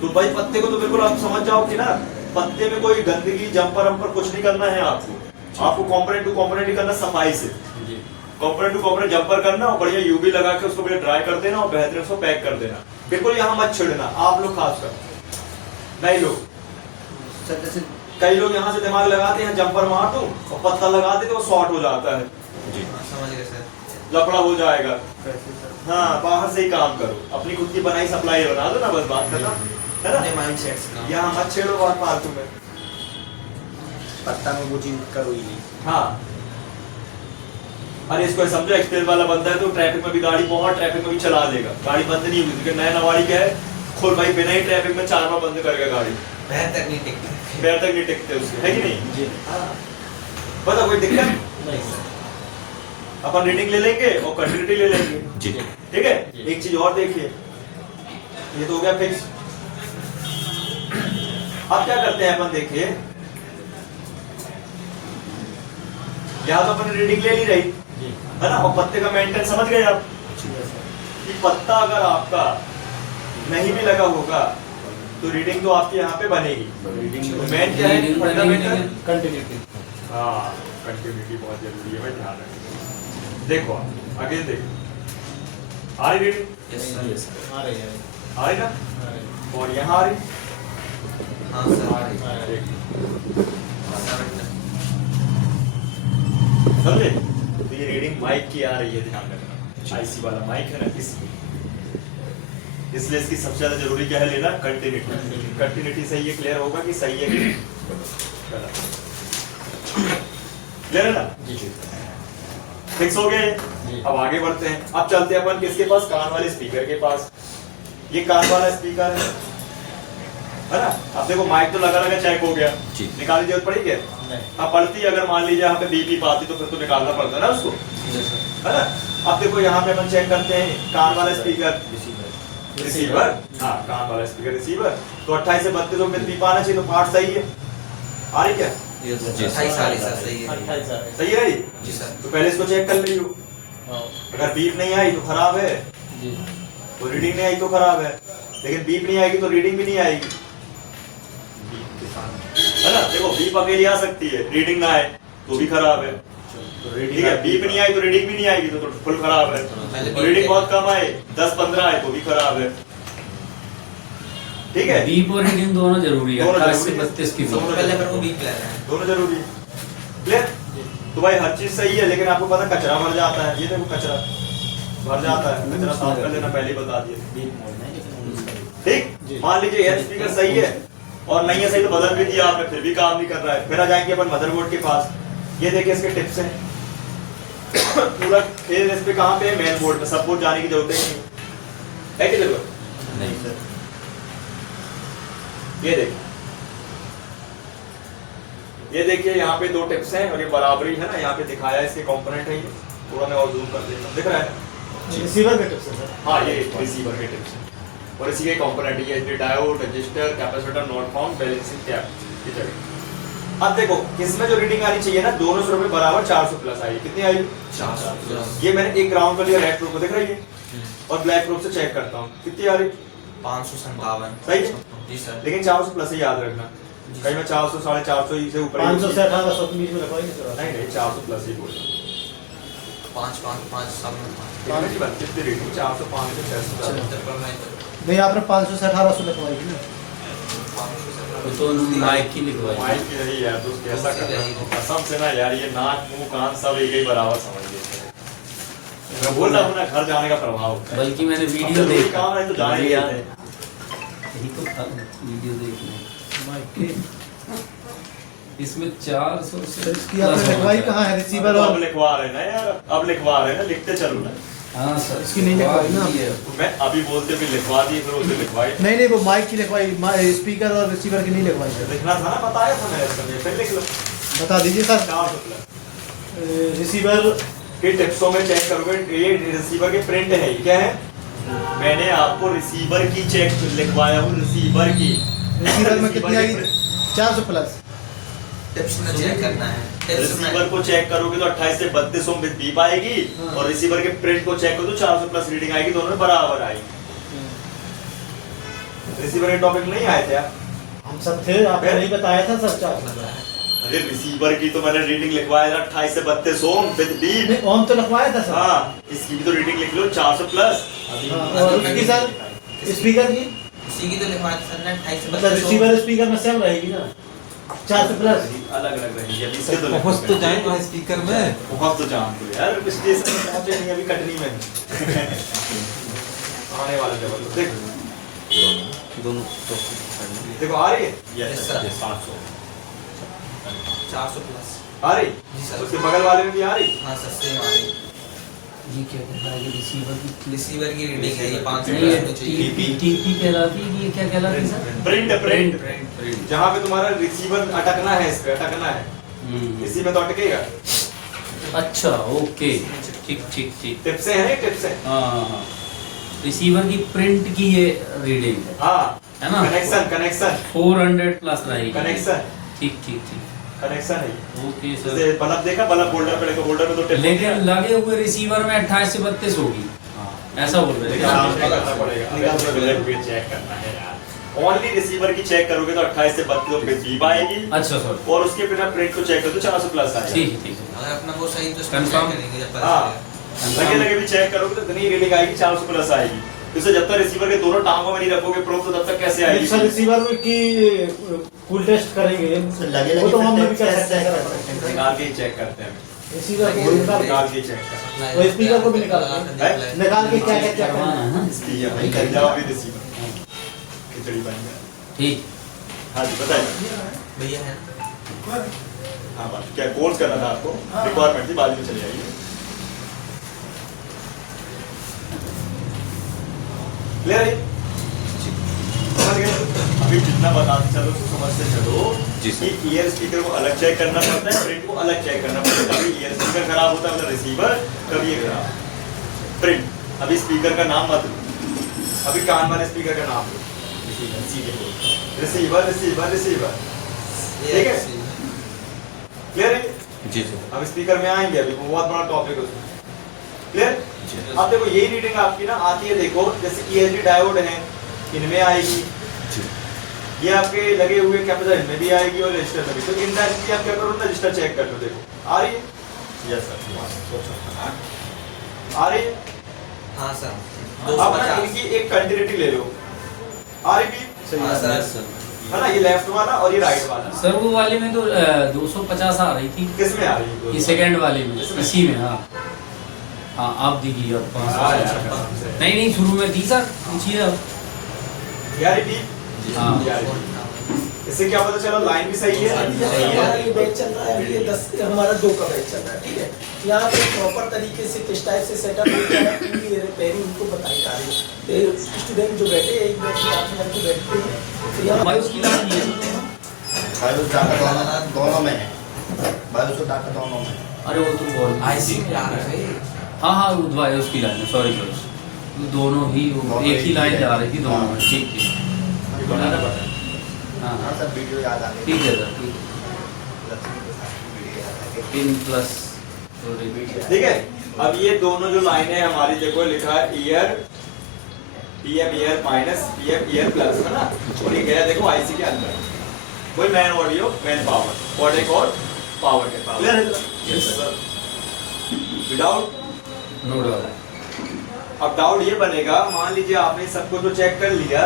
तो भाई पत्ते को तो बिल्कुल आप समझ जाओ कि ना, पत्ते में कोई गंदगी जंपर वंपर कुछ नहीं करना है आपको कंपोनेंट टू कंपोनेंट ही करना, सफाई से कंपोनेंट टू कंपोनेंट जंपर करना और बढ़िया यूवी लगा के उसको बढ़िया ड्राई कर देना और बेहतरीन उसको पैक कर देना। बिल्कुल यहाँ मत छिड़ना, आप लोग खासकर, नहीं लोग, सर जैसे कई लोग यहाँ से दिमाग लगाते हैं जंपर मार दो और पत्ता लगा देते, वो शॉर्ट हो जाता है, समझ गए सर। लफड़ा हो जाएगा। कैसे सर हाँ बाहर से ही काम करो, अपनी खुद की बनाई सप्लाई बना दो ना, बस बात करना है ना। अपने माइंड सेट से काम। यहाँ मत छेड़ो बात फालतू में। पत्ता में वो चीज करो ही नहीं। हाँ अरे इसको समझो, एक्सप्रेस वाला बंदा है तो ट्रैफिक में भी गाड़ी बहुत ट्रैफिक में भी चला देगा, गाड़ी बंद नहीं होगी, क्योंकि नया नवाड़ी क्या है, खोल भाई बिना ही ट्रैफिक में 4 बार बंद करेगा गाड़ी, पैर तक नहीं टिकते। पैर तक नहीं टिकते उसके, है कि नहीं? जी हाँ बता कोई दिक्कत, नहीं सर। अपन रीडिंग ले लेंगे और कंटिन्यूटी ले लेंगे, जी ठीक है। एक चीज और देखिए, ये तो हो गया फिक्स। अब क्या करते हैं अपन, देखिए यहाँ तो अपन रीडिंग ले ली रही है ना, और पत्ते का मेंटेन समझ गए आप कि पत्ता अगर आपका नहीं भी लगा होगा तो रीडिंग तो आपकी यहाँ पे बनेगी। तो मेन क्या है, फंडामेंटल कंटिन्यूटी। हाँ कंटिन्यूटी बहुत जरूरी है भाई, ध्यान रखिए। देखो आगे देखो, आ रही रीडिंग, यस सर। आ रही है। आ रही ना, आ रही है। और यहाँ आ रही, हाँ सर। आ रही है। समझे? तो ये रीडिंग माइक की आ रही है, ध्यान रखना, आईसी वाला माइक है ना, इसलिए इसकी सबसे ज्यादा जरूरी क्या है लेना, कंटिन्यूटी। कंटिन्यूटी से ये क्लियर होगा कि सही है कि गलत। क्लियर है ना? फिक्स हो गए। अब आगे बढ़ते हैं, अब चलते हैं अपन किसके पास, कान वाले स्पीकर के पास। ये कान वाला स्पीकर है ना। अब देखो माइक तो लगा लगा चेक हो गया, जी। निकालने की जरूरत पड़ी क्या? अब पड़ती है, अगर मान लीजिए यहाँ पे बीपी पाती तो फिर तो निकालना पड़ता है ना उसको, है ना। अब देखो यहाँ पे अपन चेक करते हैं कान वाला स्पीकर, रिसीवर, हाँ कान वाला स्पीकर रिसीवर। तो 28 से 32 में बीप आना चाहिए, तो पार्ट सही है। आ रही क्या? यस जी, सर। 28 साल सर सही है। 28 आ रही है। सही है ये? जी सर। तो पहले इसको चेक कर लीजिए, हाँ, अगर बीप नहीं आई तो खराब है, जी। तो रीडिंग नहीं आई तो खराब है, लेकिन बीप नहीं आएगी तो रीडिंग भी नहीं आएगी, है ना। देखो बीप अकेली आ सकती है, रीडिंग ना आए तो भी खराब है, ठीक है। बीप नहीं आई तो रीडिंग भी नहीं आएगी तो फुल खराब है, और रीडिंग बहुत कम आए 10-15 आए तो भी खराब है, ठीक है। बीप और रीडिंग दोनों जरूरी है, दोनों 28 से जरूरी है। 32 की दोनों पहले पर को बीप लेना है। दोनों जरूरी है, क्लियर। तो भाई हर चीज सही है, लेकिन आपको पता कचरा भर जाता है, ये देखो कचरा भर जाता है, कचरा साफ कर लेना, पहले ही बता दिए, बीप मोड नहीं, लेकिन उसका- ठीक। मान लीजिए ये स्पीकर सही है और नहीं है सही, तो बदल भी दिया आपने, फिर भी काम नहीं कर रहा है, फिर आ जाएंगे अपन मदरबोर्ड के पास। ये देखिए इसके टिप्स हैं, पूरा खेल इस पे कहाँ पे है, मेन बोर्ड में। सब बोर्ड जाने की जरूरत ही नहीं है कि जरूरत नहीं सर। ये देखिए यहाँ पे 2 टिप्स हैं और ये बराबरी है ना, यहाँ पे दिखाया है, इसके कंपोनेंट है ये। थोड़ा मैं और जूम कर देता हूँ, दिख रहा है? रिसीवर के टिप्स है सर। हाँ, ये रिसीवर के टिप्स हैं और इसी के कंपोनेंट ये diode, register, capacitor, not found, balancing cap, ये जगह। अब देखो इसमें जो रीडिंग आनी चाहिए ना, दोनों स्रोत में बराबर 400 प्लस आई। कितनी आई? 400। ये मैंने एक ग्राउंड कर लिया, रेड प्रूफ को दिख रही है, और ब्लैक प्रूफ से चेक करता हूँ कितनी आ रही? 557। सही है? जी सर। लेकिन 400 प्लस ही याद रखना, कहीं मैं 400 450 से ऊपर 500 से 1800 के बीच में रखवाई नहीं सर। नहीं 400 प्लस ही बोल 555 सब में 5। कितनी रीडिंग? 400, 500, 600। नहीं आपने 500 से 1800 लिखवाई थी ना। तो माइक की लिखवाई। माइक की नहीं यार दोस्त, कैसा कर रहा है कसम से ना यार, ये नाक मुंह कान सब एक ही बराबर समझ लिए। मैं बोल रहा हूँ ना, घर जाने का प्रभाव होता है। बल्कि मैंने वीडियो अब जरूरी देखा, काम है तो जाने ही यार देते हैं। यही तो था वीडियो देखने। माइक की इसमें 400 से इसकी आपने लिखवाई कहाँ है? रिसीवर अब और लिखवा रहे हैं ना यार, अब लिखवा रहे हैं ना, लिखते चलो ना। हाँ सर, इसकी नहीं लिखवाई ना। मैं अभी बोलते भी लिखवा दी, फिर उसे लिखवाई। नहीं वो माइक की लिखवाई, स्पीकर और रिसीवर की नहीं लिखवाई सर। लिखना था ना, बताया था मैंने इसमें, फिर लिख लो। बता दीजिए सर। 400 प्लस रिसीवर के टिप्सों में चेक करोगे, ये रिसीवर के प्रिंट है, ये क्या है? मैंने आपको रिसीवर की चेक लिखवाया हूँ, रिसीवर की। रिसीवर में कितनी आई? 400 प्लस। टिप्स में चेक करना है। टिप्स रिसीवर में को चेक करोगे तो 28 से 32 ओम विद बीप आएगी, हाँ। और रिसीवर के प्रिंट को चेक करो तो 400 प्लस रीडिंग आएगी, दोनों में बराबर आएगी। रिसीवर के टॉपिक नहीं आए थे हम सब थे, आपने नहीं बताया था सर 400। अरे रिसीवर की तो मैंने रीडिंग लिखवाया था 28 से 32 ओम विद बीप। नहीं ओम तो लिखवाया था सर। हाँ, इसकी भी तो रीडिंग लिख लो 400 प्लस। हाँ, और उसकी सर स्पीकर की इसी की तो लिखवाया था सर ने 28 से मतलब 32 रिसीवर स्पीकर में सेम रहेगी ना 400 प्लस। अलग अलग रहेगी, अभी इसके तो पहुंच तो जाए वहाँ स्पीकर में। बहुत तो जान दो यार, स्टेशन में पहुंचे नहीं अभी, कटनी में आने वाले थे बोलो। देखो दोनों देखो आ रही है? Yes, sir. 700 400 प्लस। आ रही? जी सर। उसके बगल वाले में भी आ रही? हाँ सर सेम आ रही। ये क्या कहता है? ये रिसीवर की रिसीवर की रीडिंग है ये 500 नहीं, ये प्लस होनी चाहिए। टीपी कहलाती है कि ये क्या कहलाती है सर? प्रिंट जहाँ पे तुम्हारा रिसीवर अटकना है, इस पे अटकना है, इसी में तो अटकेगा। अच्छा ओके, ठीक ठीक ठीक। टिप्स हैं ना, टिप्स हैं। हाँ हाँ हाँ, रिसीवर की प्रिंट की ये रीडिंग हाँ, है ना? कनेक्शन कनेक्शन 400 प्लस रहेगी। कनेक्शन ठीक ठीक ठीक, कनेक्शन है। ओके जैसे सर। बल्ब देखा, बल्ब होल्डर पे देखो, होल्डर पे तो टिप लेकिन लगे हुए रिसीवर में 28 से 32 होगी, ऐसा बोल रहे लेकिन हैं आपको करना पड़ेगा, चेक करना है यार। ओनली रिसीवर की चेक करोगे तो 28 से 32 पे बीप आएगी, अच्छा सर, और उसके बिना प्रिंट को चेक करो तो 400 प्लस आएगा। ठीक है ठीक है। अगर अपना वो सही तो इसको Confirm? चेक करेंगे जब पता हाँ, चलेगा। लगे लगे भी चेक करोगे तो इतनी रीडिंग आएगी, 400 प्लस आएगी। तो जब तक रिसीवर के दोनों टांगों में नहीं रखोगे प्रोब, तो तब तक कैसे आएगी? सर रिसीवर में की कूल टेस्ट करेंगे सर लगे वो तो हम भी लगे कर सकते हैं। निकाल के ही चेक करते हैं, रिसीवर को निकाल निकाल के ही चेक करते वो स्पीकर को भी निकालते हैं। निकाल के क्या क्या चेक करवाना करना है ना? हैं। भाई कर जाओ भी रिसीवर, खिचड़ी बन गया। ठीक। हाँ जी बताइए। भैया है हाँ बात क्या कोर्स करना था आपको, रिक्वायरमेंट थी, बाद में चले आइए। ले रही समझ गए? अभी जितना बताते चलो तो समझते चलो कि ईयर स्पीकर को अलग चेक करना पड़ता है, प्रिंट को अलग चेक करना पड़ता है। कभी ईयर स्पीकर खराब होता है मतलब रिसीवर, कभी ये खराब प्रिंट। अभी स्पीकर का नाम मत लो, अभी कान वाले स्पीकर का नाम लो, रिसीवर रिसीवर रिसीवर, ठीक है? क्लियर है? जी जी। अब स्पीकर में आएंगे, अभी बहुत बड़ा टॉपिक है उसमें। क्लियर? अब देखो यही रीडिंग आपकी ना आती है, देखो जैसे ESD डायोड है, इनमें आएगी, ये आपके लगे हुए कैपेसिटर इनमें भी आएगी, और रजिस्टर में भी। तो इनडायरेक्टली आप क्या करो, रजिस्टर चेक कर लो, देखो आ रही है? यस सर, आ रही है? हाँ सर अब ना 250 इनकी एक कंटिन्यूटी ले लो, आ रही भी हाँ सर है ना, ये लेफ्ट वाला और ये राइट वाला। सर वो वाले में तो 250 आ रही थी, किस में आ रही है? ये सेकंड वाले में, इसमें? इसी में। हाँ हाँ, आप दीजिए अब 500। हाँ, यार, नहीं नहीं, शुरू में थी सर, पूछिए अब। यार ये हाँ। यार इससे क्या पता चला लाइन भी सही है। हमारा ये बैच चल रहा है, ये 10 हमारा 2 का बैच चल रहा है, ठीक है। यहाँ पे प्रॉपर तरीके से किस टाइप से सेटअप होता है पूरी रिपेयरिंग उनको बताई जा रही है। स्टूडेंट जो बैठे एक बैच में 8 मिनट के बैठते हैं, तो यहाँ बायोस की लाइन ये बायोस डाटा दोनों में है, बायोस और डाटा दोनों में है। अरे वो तुम बोल आईसी में आ रहा है। हाँ वो बायोस की लाइन है, सॉरी दोनों ही एक ही लाइन जा रही थी दोनों में, ठीक ठीक। ये बनाना पड़ा है। हाँ हाँ सर वीडियो याद आ गई। ठीक है सर, ठीक है। पिन प्लस ठीक है। अब ये दोनों जो लाइनें हमारी देखो लिखा है year PM year minus PM year plus, है ना। और ये गया देखो आईसी के अंदर, कोई मैन ऑडियो मैन पावर और एक और पावर के पावर। क्लियर है? Yes sir. Without no doubt. अब डाउट ये बनेगा, मान लीजिए आपने सबको तो चेक कर लिया,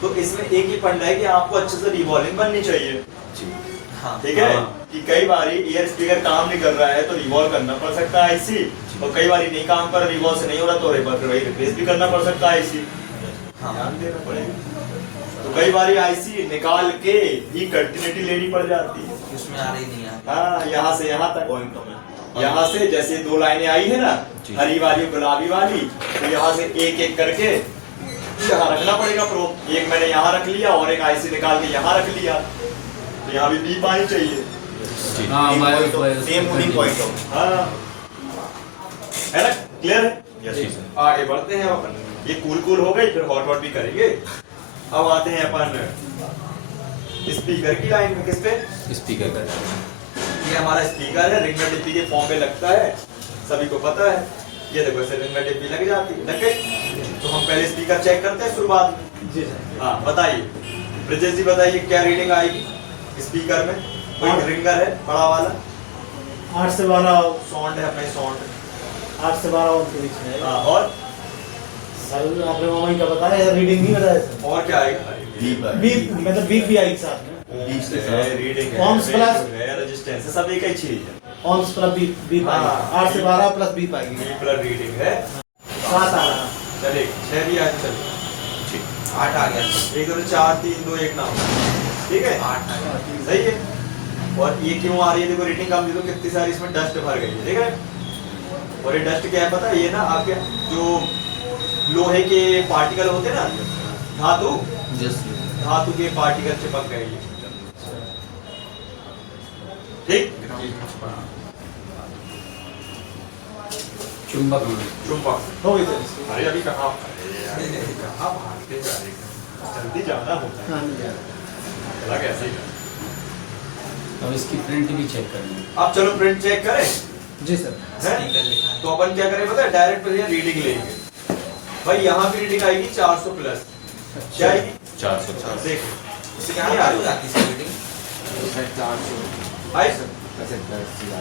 तो इसमें एक ही फंडा है कि आपको अच्छे से रिवॉल्विंग बननी चाहिए। हाँ। ठीक है हाँ। कि कई बारी ईयर स्पीकर काम नहीं कर रहा है तो रिवॉल्व करना पड़ सकता है आईसी, और कई बारी नहीं काम कर रिवॉल्व से नहीं हो रहा तो रिप्लेस भी करना पड़ सकता है आईसी। हाँ। ध्यान देना पड़ेगा। तो कई बारी आईसी निकाल के ही कंटिन्यूटी लेनी पड़ जाती है। उसमें आ रही नहीं है। हाँ, यहाँ से यहाँ तक पॉइंटों में यहाँ से जैसे 2 लाइनें आई है ना, हरी वाली गुलाबी वाली, तो यहाँ से एक एक करके यहाँ रखना पड़ेगा प्रोब। एक मैंने यहाँ रख लिया और एक आईसी निकाल के यहाँ रख लिया, तो यहाँ भी बीप आनी चाहिए। हाँ बायोस सेम उन्हीं पॉइंटों में। हाँ, है ना, क्लियर है? यस। आगे बढ़ते हैं अपन। ये कूल हो गई, फिर हॉट भी करेंगे। अब आते हैं अपन स्पीकर की लाइन में। किस पे? स्पीकर का ये हमारा स्पीकर है, रिंगर डिब्बी के फॉर्म में लगता है, सभी को पता है। ये देखो ऐसे रिंगर डिब्बी लग जाती है, लग गई। तो हम पहले स्पीकर चेक करते हैं शुरुआत में। जी सर। हाँ बताइए ब्रिजेश जी, बताइए क्या रीडिंग आएगी स्पीकर में? कोई रिंगर है बड़ा वाला, 8 से 12 साउंड है अपने साउंड। 8 से 12 ओम के बीच में है। हाँ, और सर आपने मामा जी का बताया, रीडिंग नहीं बताया सर। और क्या आएगा? बीप मतलब बीप भी आएगी साथ में। रीडिंग है, Ohms plus है, रेजिस्टेंस है, सब एक ही चीज है। ओम्स प्लस बीप हाँ। आएगी। 8 से 12 प्लस बीप आएगी। प्लस रीडिंग है 7 आ रहा। चलिए 6 भी आए, चलिए 8 आ गया। 1 2 4 3 2 1 नाम, ठीक है 8 आ गया। सही है। और ये क्यों आ रही है? देखो रेटिंग कम, देखो कितनी सारी इसमें डस्ट भर गई है, ठीक है। और ये डस्ट क्या है पता है? ये ना आपके जो लोहे के पार्टिकल होते हैं ना, धातु के पार्टिकल चिपक गए ये, ठीक। चुंबक चुंबक हो गई सर इसकी। अरे अभी कहाँ भागते जा रहे हैं? जल्दी जाना होता है। हाँ, नहीं जा लगा कैसे ही। अब इसकी प्रिंट भी चेक करनी है। अब चलो प्रिंट चेक करें, रहा। जी सर। हैं? स्पीकर लिखा है। तो अपन क्या करें पता है? डायरेक्ट रीडिंग लेंगे। भाई यहाँ भी रीडिंग आएगी 400 प्लस। क्या आएगी? 400। देखो इससे क्या आ रही है इसकी रीडिंग?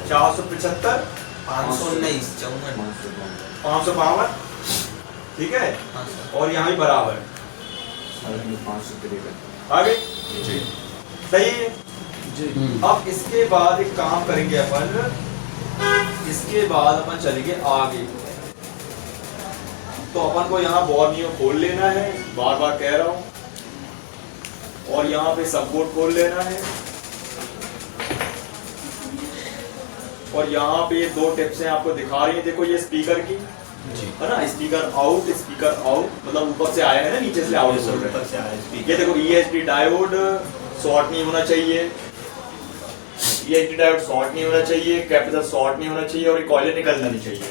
475 519 54। 552, ठीक है। हाँ सर। और यहाँ भी बराबर आगे, सही है। जी। अब इसके बाद एक काम करेंगे अपन, इसके बाद अपन चलेंगे आगे। तो अपन को यहाँ बॉर्नियो खोल लेना है, बार बार कह रहा हूँ, और यहाँ पे सबबोर्ड खोल लेना है। और यहाँ पे ये 2 टिप्स हैं आपको दिखा रही है, देखो ये स्पीकर की है ना, स्पीकर आउट मतलब ऊपर से आया है ना, नीचे से आउट बोल रहे हैं। ऊपर से आया स्पीकर। ये देखो ESD डायोड शॉर्ट नहीं होना चाहिए, ESD डायोड शॉर्ट नहीं होना चाहिए, कैपेसिटर शॉर्ट नहीं होना चाहिए, और कॉइल निकलना नहीं चाहिए,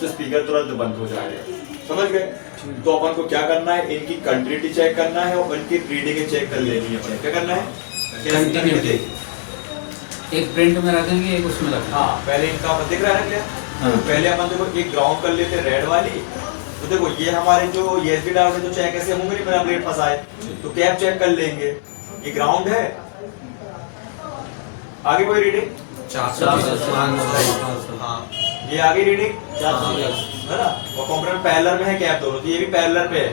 तो स्पीकर तुरंत बंद हो जाएगा। समझ गए? तो अपन को क्या करना है? इनकी कंटिन्यूटी चेक करना है और इनकी रीडिंग चेक कर लेनी है। क्या करना है? कंटिन्यूटी एक प्रिंट में रखेंगे, एक उसमें रखेंगे। हाँ, पहले इनका दिख रहा है ना क्या? हाँ। पहले अपन देखो एक ग्राउंड कर लेते हैं रेड वाली। तो देखो ये हमारे जो ESD डायोड है, जो चेक ऐसे होंगे नहीं, बिना प्लेट फंसाए, तो कैप चेक कर लेंगे। ये ग्राउंड है। आगे कोई रीडिंग? 400। हाँ। ये आगे रीडिंग 400 है ना, और कंपोनेंट पैरेलल में है कैप दोनों, तो ये भी पैरेलल पे है।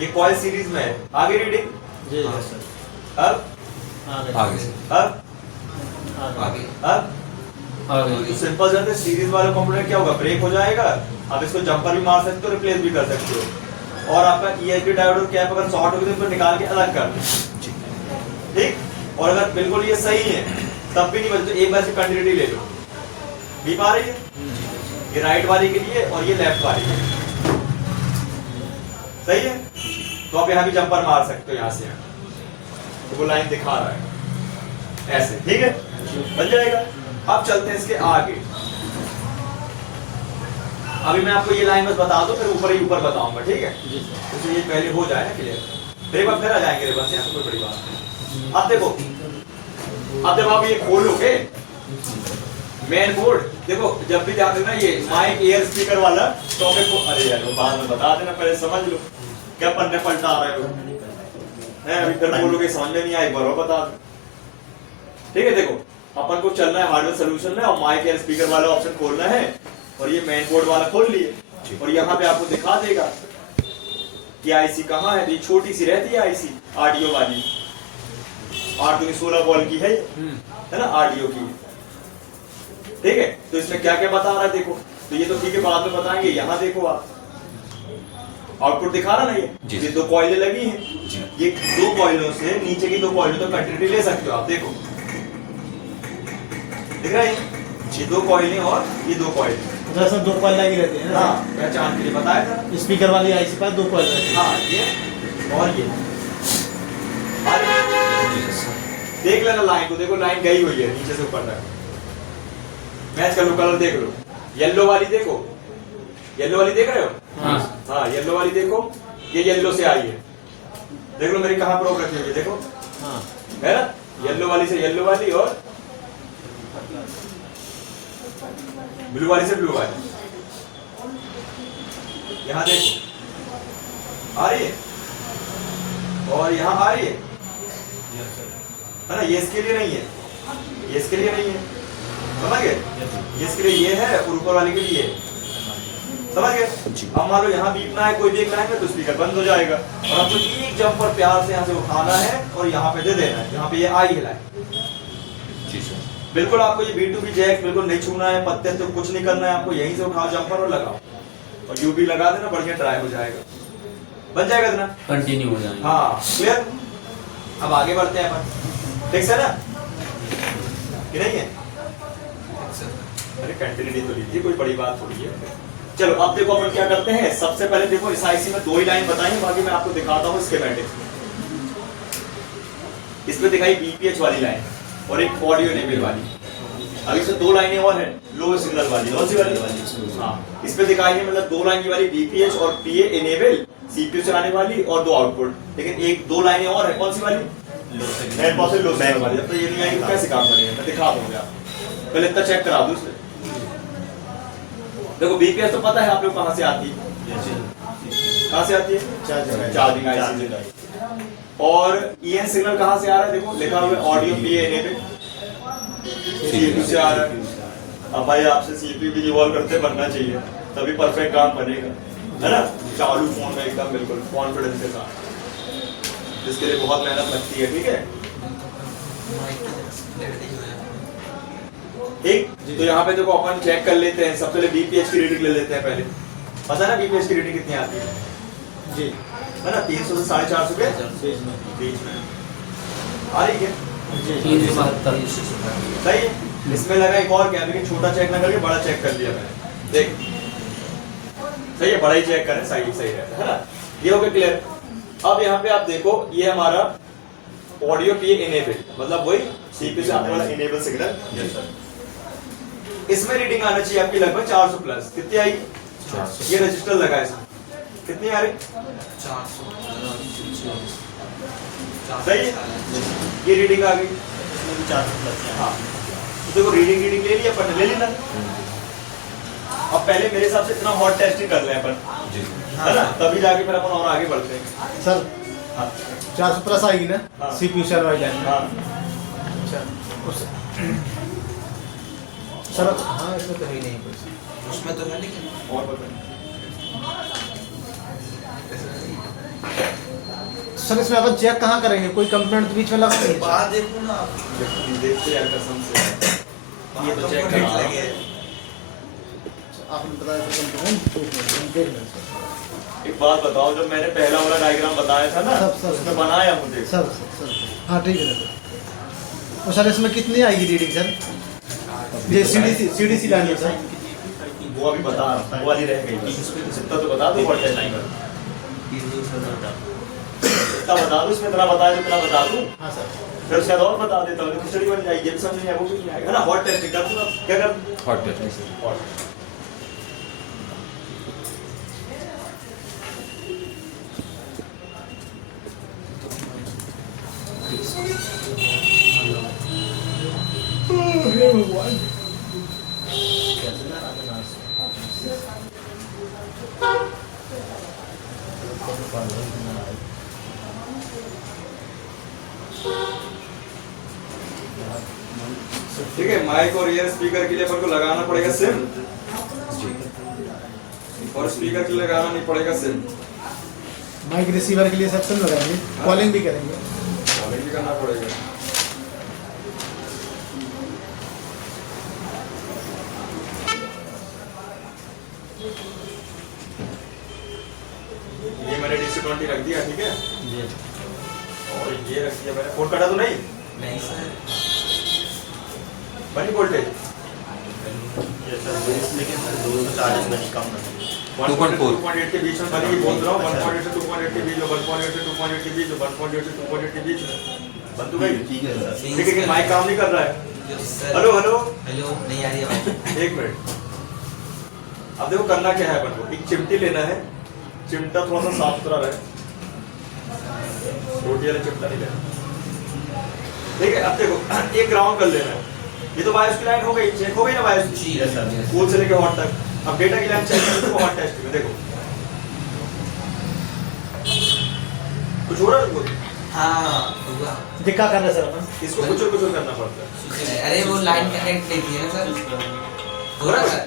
ये कॉइल सीरीज में है। आगे रीडिंग? जी सर। अब आगे अब आगे। अब आगे तो सिंपल जाते सीरीज वाले कंपोनेंट क्या होगा? ब्रेक हो जाएगा। आप इसको जंपर भी मार सकते हो, रिप्लेस भी कर सकते हो। और आपका ESD डायोड और कैप अगर शॉर्ट होगी तो इसको निकाल के अलग कर दो, ठीक। और अगर बिल्कुल ये सही है तब भी नहीं बचे तो एक बार से कंटिन्यूटी ले लो। बीप आ रही है ये राइट वाली के लिए और ये लेफ्ट वाली के लिए, सही है। तो आप यहाँ भी जंपर मार सकते हो यहाँ से यहाँ, तो वो लाइन दिखा रहा है ऐसे, ठीक है, बन जाएगा। अब चलते हैं इसके आगे। अभी मैं आपको ये लाइन बस बता दूं, फिर ऊपर ही ऊपर बताऊंगा, ठीक है, तो ये पहले हो जाए ना क्लियर, फिर एक बार फिर आ जाएंगे बस यहाँ, कोई बड़ी बात नहीं। अब देखो, अब जब आप ये खोलोगे मेन बोर्ड, देखो जब भी ध्यान देना ये माइक एयर स्पीकर वाला टॉपिक को, अरे यार वो बाद में बता देना, पहले समझ लो क्या पन्ने पलटा रहे हो हैं, अभी फिर बोलोगे समझ में नहीं आई, बराबर बता दो, ठीक है। देखो अपन को चलना है हार्डवेयर सोल्यूशन में और माइक एयर स्पीकर वाला ऑप्शन खोलना है और ये मेन बोर्ड वाला खोल लिए और यहाँ पे आपको दिखा देगा कि आईसी कहाँ है। तो ये छोटी सी रहती है आईसी ऑडियो वाली, 8 दूनी 16 वोल्ट की है ना, ऑडियो की, ठीक है। तो इसमें क्या क्या बता रहा है देखो, तो ये तो ठीक है बाद में बताएंगे। यहाँ देखो आप आउटपुट दिखा रहा ना, ये 2 कॉइलें लगी हैं, ये 2 कॉइलों से नीचे की 2 कॉइलों तो कंटिन्यूटी ले सकते हो आप, देखो दिख रहा है ये 2 कॉइलें और ये 2 कॉइलें, दरअसल 2 कॉइल लगी रहती है ना। हाँ पहचान के लिए बताया था, स्पीकर वाली आईसी पर 2 कॉइल रहती है। हाँ ये और ये देख लेना लाइन को, देखो लाइन गई हुई है नीचे से ऊपर तक, मैच कर लो, कलर देख लो, येलो वाली देखो, येलो वाली देख रहे हो, हाँ येलो वाली देखो, ये येलो से आई है, देख लो मेरी कहाँ प्रोब रखी हुई है, देखो हाँ है ना, येलो वाली से येलो वाली और ब्लू वाली से ब्लू वाली, यहाँ देखो आ रही है और यहाँ आ रही है ना, ये इसके लिए नहीं है, ये इसके लिए नहीं है, समझ गए, ये इसके लिए ये है और ऊपर वाले के लिए, समझ गए। अब मान लो यहाँ बीपना है कोई भी एक लाइन में तो स्पीकर बंद हो जाएगा और आपको एक जंपर प्यार से यहाँ से उठाना है और यहाँ पे दे देना है, यहाँ पे ये आई है लाइन, बिल्कुल आपको ये B2B जैक बिल्कुल नहीं छूना है, पत्ते तो कुछ नहीं करना है, आपको यहीं से उठाओ जंपर और लगाओ और यूबी लगा देना, बढ़िया ड्राई हो जाएगा, बन जाएगा इतना, कंटिन्यू हो जाएगा। हाँ क्लियर। अब आगे बढ़ते हैं अपन, ठीक है ना कि नहीं है, अरे कंटिन्यूटी तो लीजिए, कोई बड़ी बात थोड़ी है। चलो अब देखो अपन क्या करते हैं, सबसे पहले देखो इस आईसी में 2 ही लाइन बताई, बाकी मैं आपको दिखाता हूँ स्कीमेटिक्स में। इसमें दिखाई बीपीएच वाली लाइन और एक ऑडियो इनेबल वाली, अभी इसमें 2 लाइनें और हैं लो सिग्नल वाली, कौन सी वाली, हाँ इस पे दिखाई है, मतलब 2 लाइन की वाली बीपीएच और पीए इनेबल सीपीयू से आने वाली और 2 आउटपुट, लेकिन 2 लाइनें और है, कौन सी वाली, लो सिग्नल वाली। अब तो ये नहीं आई तो कैसे काम करेंगे, मैं दिखा दूंगा आपको, पहले इतना चेक करा दूं। देखो बीपीएस तो पता है आप लोग कहाँ से आती है, कहाँ से आती है, चार्जिंग आईसी से, और ईएन सिग्नल कहाँ से आ रहा है, देखो लिखा हुआ है ऑडियो पीए इनेबल, सीपीयू से आ रहा है। अब भाई आपसे सीपीयू भी इवॉल्व करते बनना चाहिए तभी परफेक्ट काम बनेगा, है ना, चालू फोन में एकदम बिल्कुल कॉन्फिडेंस के साथ, जिसके लिए बहुत मेहनत लगती है, ठीक है। ठीक, तो यहाँ पे देखो अपन चेक कर लेते हैं, सबसे पहले बीपीएच की रीडिंग ले लेते हैं पहले, पता है ना बीपीएच की रीडिंग कितनी आती है जी, है ना, 300 से 450 के बीच में आ रही है, 372 सही है। इसमें लगा एक और क्या, लेकिन छोटा चेक ना करके बड़ा चेक कर लिया मैंने, देख सही है, बड़ा ही चेक करें, सही सही रहता है ना, ये हो गया क्लियर। अब यहाँ पे आप देखो ये हमारा ऑडियो पीए इनेबल, मतलब वही सीपीयू से आने वाला इनेबल सिग्नल, इसमें रीडिंग आना चाहिए आपकी लगभग 400 प्लस, कितनी आई, ये रजिस्टर लगा है इसमें, कितनी आ रही, 400 सही है, ये रीडिंग आ गई, इसमें भी 400 प्लस है। हाँ तो देखो रीडिंग ले लिया अपन, ले लेना। अब पहले मेरे हिसाब से इतना हॉट टेस्टिंग कर लें अपन, है ना, तभी जाके फिर अपन और आगे बढ़ते हैं। सर हाँ 400 प्लस आएगी ना, हाँ। सीपीयू सर्वर वाली लाइन में। हाँ अच्छा सर, हाँ इसमें तो है ही नहीं कुछ, उसमें तो है, लेकिन और बताइए। सर इसमें अपन चेक कहाँ करेंगे, कोई कंप्लेंट बीच में लगा नहीं है? बाहर देखो ना आप, देखते हैं कसम से, ये तो चेक कंप्लेंट करा लगे हैं। आपने बताया था कंप्लेंट, देख लें सर। एक बात बताओ, जब मैंने पहला वाला डायग्राम बताया था ना, सब, सब। उसमें बनाया मुझे, सर हाँ ठीक है ना सर, तो सर इसमें कितनी आएगी रीडिंग सर? ये सीडीसी लाइन है सर। वो अभी बता रहा हूँ, वो वाली रह गई बस। इतना तो बता दो वोल्टेज लाइन का, इतना बता दो, इसमें इतना बताया तो इतना बता दूं, हाँ सर। फिर उसके बाद और बता देता हूँ, खिचड़ी बन जाएगी, ये भी समझ नहीं आएगा, वो भी नहीं आएगा ना। हॉट टेस्ट कर दूँ, क्या कर? Hot test. हॉट ठीक है। माइक और ईयर स्पीकर के लिए अपन को लगाना पड़ेगा सिम, और स्पीकर के लिए लगाना नहीं पड़ेगा सिम। माइक रिसीवर के लिए सब सिम लगाएंगे, कॉलिंग भी करेंगे। कॉलिंग भी करना पड़ेगा। ये मैंने DC20 रख दिया, ठीक है। और ये रख दिया मैंने। फोन कटा तो नहीं? नहीं सर। बनी वोल्टेज ये सर लेकिन सर 240 में कम नहीं। 2.8 के बीच में बनी, बोल रहा हूँ 1.8 से 2.8 के बीच में, 1.8 से 2.8 के बीच में, 1.8 से 2.8 के बीच में बन तो गई। ठीक है सर। ठीक है कि माइक काम नहीं कर रहा है? हेलो हेलो हेलो, नहीं आ रही आवाज। एक मिनट। अब देखो करना क्या है अपन को, एक चिमटी लेना है, चिमटा थोड़ा सा साफ सुथरा रहे, रोटी वाला चिमटा नहीं लेना, ठीक है। अब देखो एक ग्राउंड कर लेना है। ये तो बायोस की लाइन हो गई, चेक हो गई ना बायोस की? ठीक है सर। कूल से लेके हॉट तक। अब डेटा की लाइन चेक करो, हॉट टेस्ट में देखो कुछ हो रहा है। बोल हाँ हुआ। दिक्कत कर रहे सर अपन। इसको कुछ करना पड़ता है। अरे वो लाइन कनेक्ट नहीं थी ना सर। हो रहा है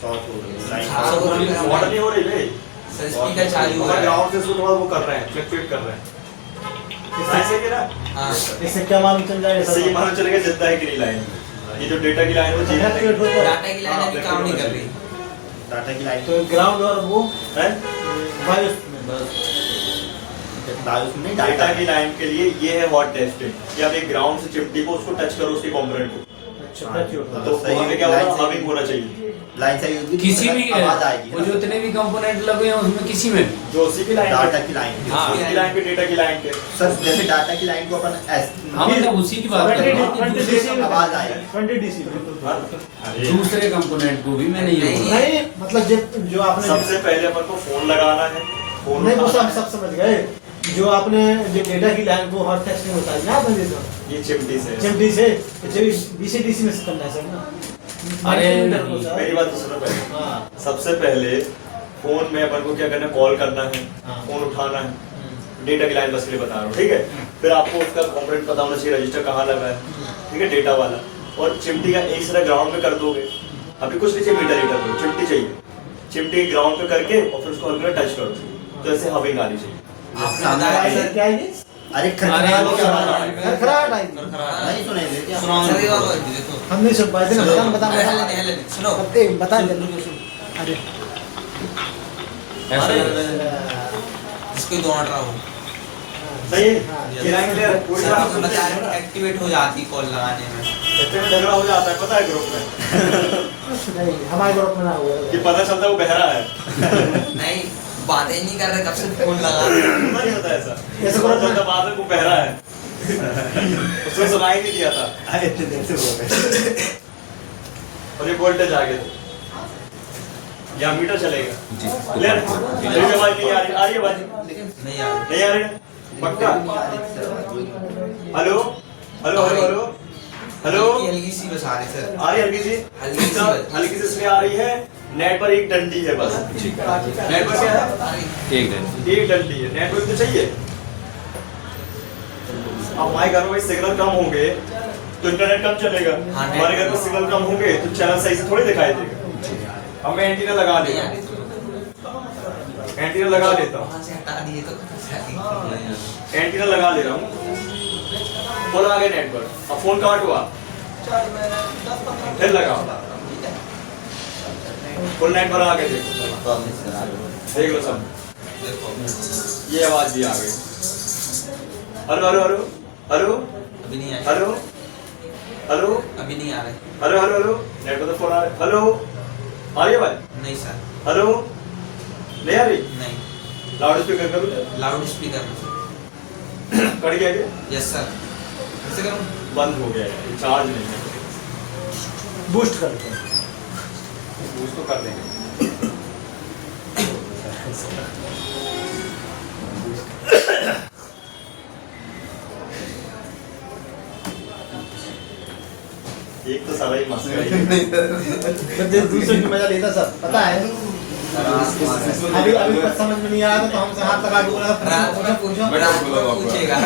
शॉर्ट हो गई लाइन। हाँ, वो भी ऑर्डर नहीं हो रही भाई, सर, स्पीकर चालू हो रहा है। ग्राउंड से इसको थोड़ा वो कर रहे हैं, फ्लक्चुएट कर रहे हैं। सही है ना? हाँ इससे क्या मालूम चल जाएगा इससे ये सर? मालूम चलेगा जितना है कि नहीं लाइन, ये जो डेटा की लाइन है वो जीरो डाटा की लाइन अभी काम नहीं कर रही। डाटा की लाइन तो ग्राउंड और वो है। बायोस बायोस में नहीं, डेटा की लाइन के लिए ये है हॉट टेस्टिंग, कि आप एक ग्राउंड से चिमटी को उसको टच करो, उसके कंपोनेंट को, तो वहाँ पे क्या होगा, हमिंग होना चाहिए। लाइन सही होगी तो किसी भी आवाज आएगी। वो जो इतने भी कंपोनेंट लगे हैं उसमें किसी में भी जो उसी की लाइन डाटा की लाइन हाँ। उसकी लाइन पे, डेटा की लाइन पे सर जैसे डाटा की लाइन को अपन हाँ मतलब उसी की बात कर रहा हूँ। आवाज आएगी। 20 डीसी। दूसरे कंपोनेंट को भी मैंने ये बोला। नहीं मतलब जो आपने सबसे पहले अपन को फोन लगाना है, फोन नहीं वो उठाना सब समझ गए। जो आपने जो डेटा की लाइन को हॉट टेस्टिंग होता है ना बंदे तो है, ये चिमटी से। चिमटी से जो बीसीडीसी में से करना है सर ना। अरे मेरी बात तो सुनो पहले। हाँ सबसे पहले फोन में अपन को क्या करना है, कॉल करना है, हाँ। फोन उठाना है, डेटा की लाइन बस के लिए बता रहा हूँ, ठीक है। फिर आपको उसका कंपोनेंट पता होना चाहिए, रजिस्टर कहाँ लगा है, ठीक है, डेटा वाला। और चिमटी का एक तरह ग्राउंड में कर दोगे, अभी कुछ नहीं चाहिए, मीटर रीडर को चिमटी चाहिए, चिमटी ग्राउंड पे करके और फिर उसको हल्का टच करो, तो ऐसे हविंग आनी चाहिए। आपने बताया सर सर। क्या है ये? अरे खराट आएगी। नहीं सुनेंगे क्या? सर ये वाला देखो। हम नहीं सुन पाए थे ना, बता अरे हेलो नहीं, हेलो नहीं, सुनो। बता जल्दी। अरे ऐसा ही है। इसको ही दौड़ रहा हूँ। सही है, ये लाइन क्लियर है, कोई सर बात आपने बताया कि एक्टिवेट हो जाती कॉल लगाने में। इतने में झगड़ा हो जाता है, पता है ग्रुप में, नहीं हमारे ग्रुप में ना हुआ कि पता चलता है वो बहरा है। नहीं बातें ही नहीं कर रहे, कब से फोन लगा रहे हैं। नहीं होता ऐसा, ऐसा पता ग्रुप में चलता बाद में वो बहरा है। उसने सुनाई नहीं दिया था, अरे इतने देर से बोल रहे और ये वोल्टेज आ गया, यहाँ मीटर चलेगा। ले आवाज नहीं आ रही, आ रही आवाज नहीं यार नहीं आ रही ना? पक्का? Hello hello hello hello hello, हल्की सी बस आ रही सर। आ रही हल्की सी? हल्की सी बस। हल्की सी इसलिए आ रही है, नेट पर एक डंडी है बस। नेट पर क्या है? एक दिन एक डंडी है, नेटवर्क तो चाहिए। अब हमारे घर में भाई सिग्नल कम होंगे तो इंटरनेट कम चलेगा, हाँ, हमारे घर में सिग्नल कम होंगे तो चैनल सही से थोड़ी दिखाई देगा। अब मैं एंटीना लगा नहीं लेता आ हूँ, रही तो एंटीना लगा लेता हूँ, वहाँ से हटा दिए तो एंटीना लगा ले रहा हूँ, फोन आ गया नेटवर्क। अब फोन काट हुआ, फिर लगाओ, फुल नेट पर आ गए, देखो देख लो सब, देखो ये आवाज भी आ गई। हेलो हेलो हेलो हेलो अभी नहीं आई। हेलो हेलो अभी नहीं आ रहे। Hello hello hello network phone आ रहा है। हेलो आ रही है आवाज? नहीं सर, हेलो नहीं आ रही? नहीं। लाउड स्पीकर करो। लाउड स्पीकर में। कट गया क्या? Yes sir. कैसे करूँ? बंद हो गया है, चार्ज नहीं है। बूस्ट करते हैं। बूस्ट तो कर देंगे। एक तो साला ही मस्का ही दूसरे की मजा लेता सर, पता है अभी कुछ समझ में नहीं आया तो हमसे हाथ लगा के बोला रात में पूछो, रात में पूछेगा।